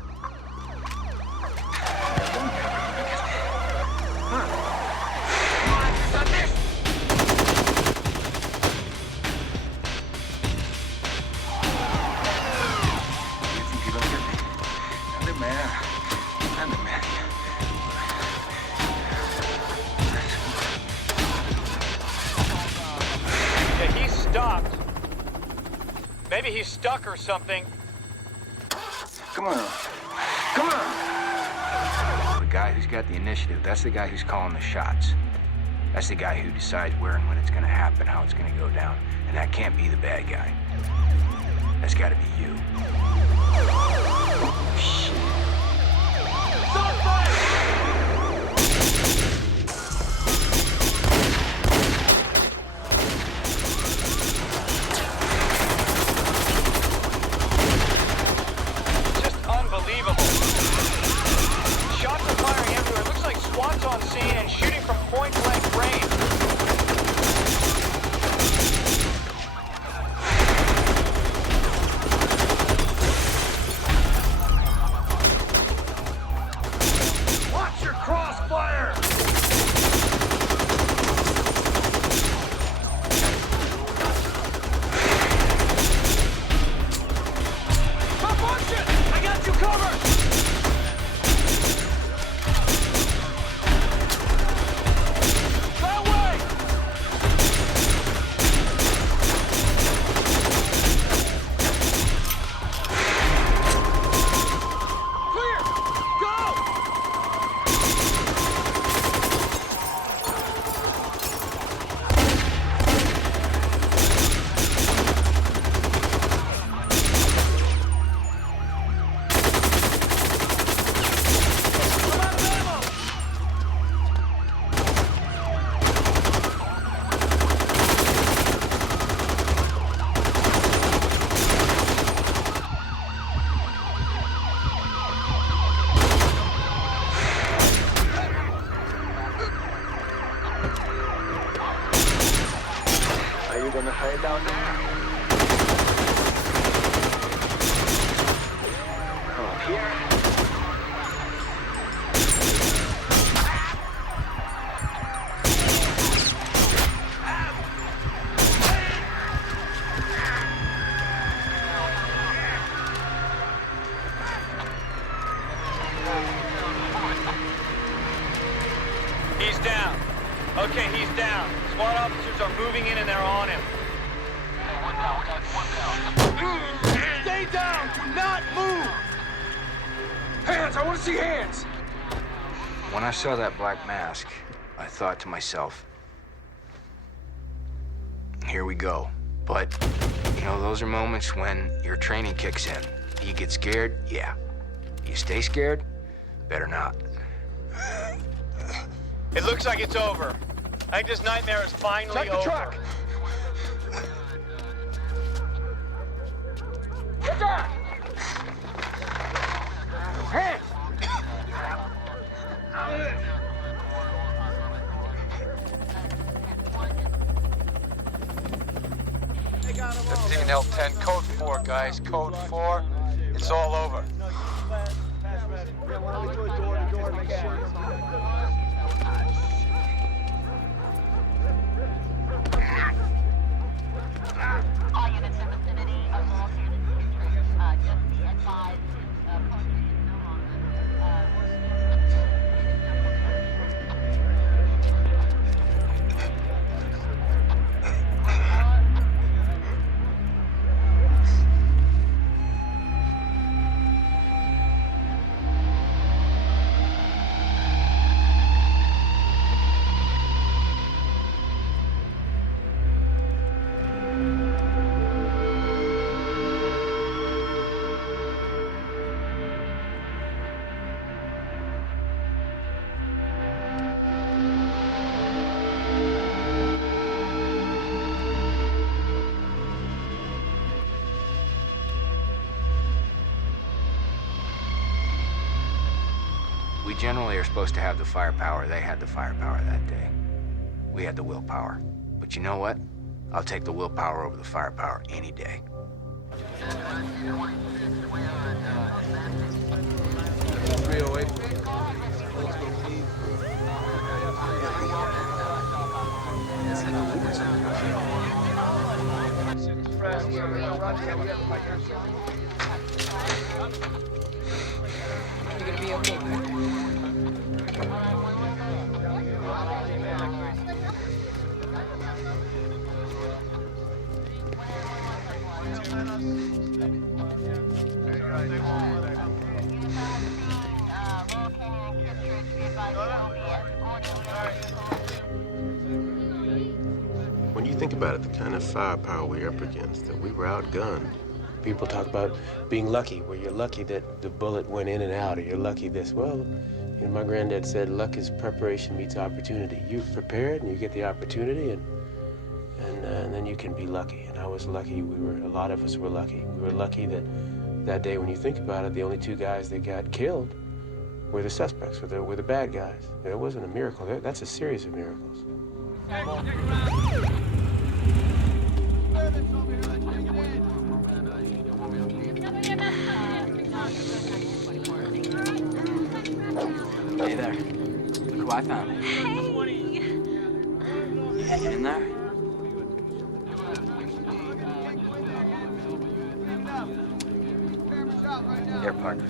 Yeah, he's stopped. Maybe he's stuck or something. Come on. The guy who's got the initiative, that's the guy who's calling the shots. That's the guy who decides where and when it's gonna happen, how it's gonna go down. And that can't be the bad guy. That's gotta be you. Shit. Shots are firing everywhere. It looks like SWAT's on scene and shooting from point-blank range. Watch your crossfire! Stop watching! I got you covered! Gonna hide down there? Come up here. He's down. Okay, he's down. SWAT officers are moving in and they're on him. Stay down! Do not move! Hands! I want to see hands! When I saw that black mask, I thought to myself, here we go. But, you know, those are moments when your training kicks in. You get scared? Yeah. You stay scared? Better not. It looks like it's over. I think this nightmare is finally over. Check the truck! Get down! Hands! 15L10, code 4, guys. Code 4. It's all over. we generally are supposed to have the firepower. They had the firepower that day. We had the willpower. But you know what? I'll take the willpower over the firepower any day. You're gonna be okay, right? When you think about it, the kind of firepower we're up against, that we were outgunned. People talk about being lucky, where you're lucky that the bullet went in and out, or you're lucky this. Well, you know, my granddad said luck is preparation meets opportunity. You're prepared and you get the opportunity, and then you can be lucky. And I was lucky. A lot of us were lucky. We were lucky that day, when you think about it, the only two guys that got killed were the suspects, were the bad guys. It wasn't a miracle. That's a series of miracles. Hey there. Look who I found. Hey! Yeah, you in there? Here, partner.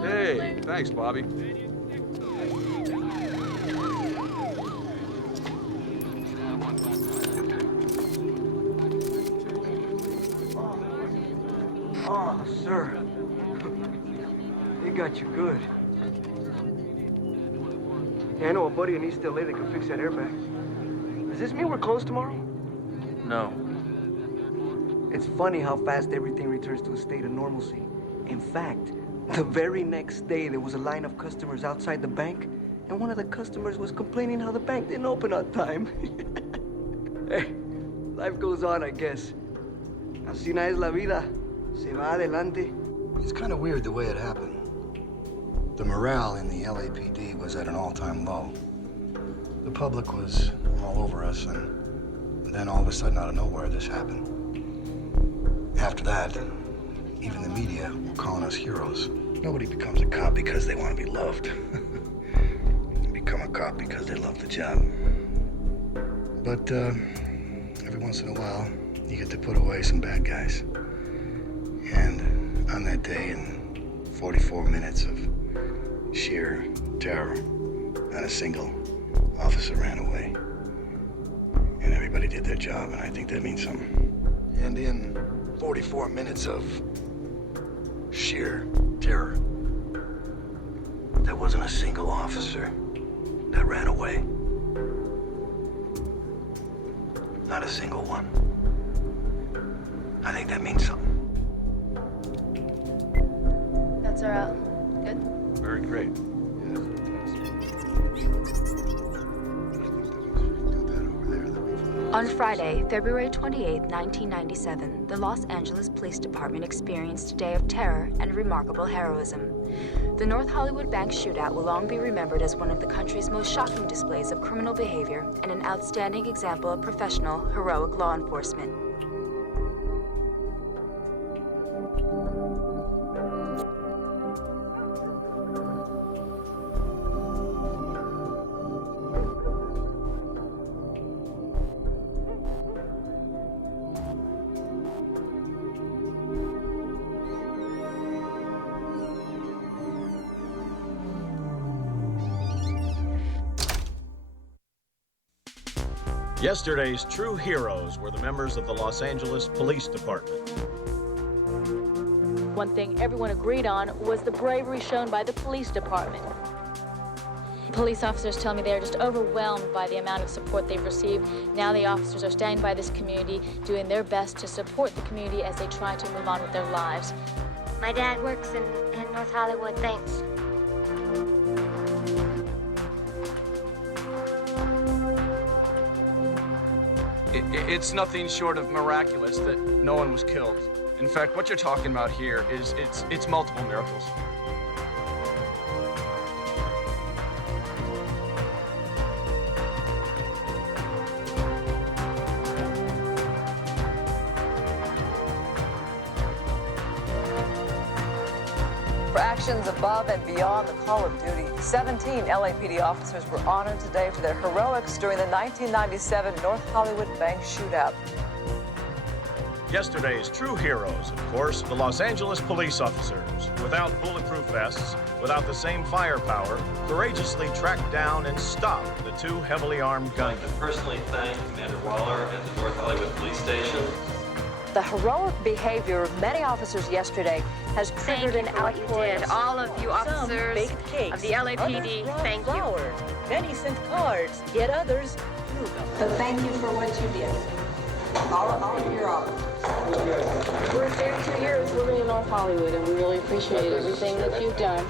Hey, thanks, Bobby. Oh, sir. They got you good. Yeah, I know a buddy in East LA that can fix that airbag. Does this mean we're closed tomorrow? No. It's funny how fast everything returns to a state of normalcy. In fact, the very next day, there was a line of customers outside the bank, and one of the customers was complaining how the bank didn't open on time. Hey, life goes on, I guess. Así no es la vida. Se va adelante. It's kind of weird the way it happened. The morale in the LAPD was at an all-time low. The public was all over us, and then all of a sudden, out of nowhere, this happened. After that, even the media were calling us heroes. Nobody becomes a cop because they want to be loved. They become a cop because they love the job. But every once in a while, you get to put away some bad guys. And on that day, in 44 minutes of sheer terror, not a single officer ran away. And everybody did their job, and I think that means something. And in 44 minutes of sheer terror, there wasn't a single officer that ran away. Not a single one. I think that means something. That's our good. Very great. On Friday, February 28, 1997, the Los Angeles Police Department experienced a day of terror and remarkable heroism. The North Hollywood Bank shootout will long be remembered as one of the country's most shocking displays of criminal behavior and an outstanding example of professional, heroic law enforcement. Yesterday's true heroes were the members of the Los Angeles Police Department. One thing everyone agreed on was the bravery shown by the police department. Police officers tell me they're just overwhelmed by the amount of support they've received. Now the officers are standing by this community, doing their best to support the community as they try to move on with their lives. My dad works in North Hollywood, thanks. It's nothing short of miraculous that no one was killed. In fact, what you're talking about here is it's multiple miracles. For actions above and beyond the call of duty, 17 LAPD officers were honored today for their heroics during the 1997 North Hollywood bank shootout. Yesterday's true heroes, of course, the Los Angeles police officers. Without bulletproof vests, without the same firepower, courageously tracked down and stopped the two heavily armed gunmen. I'd like to personally thank Commander Waller at the North Hollywood Police Station. The heroic behavior of many officers yesterday has triggered an outpouring. All of you officers baked cakes, of the LAPD, thank you. Flowers. Many sent cards, yet others threw them. But thank you for what you did. All of your officers. We're 32 years living in North Hollywood, and we really appreciate everything that you've done.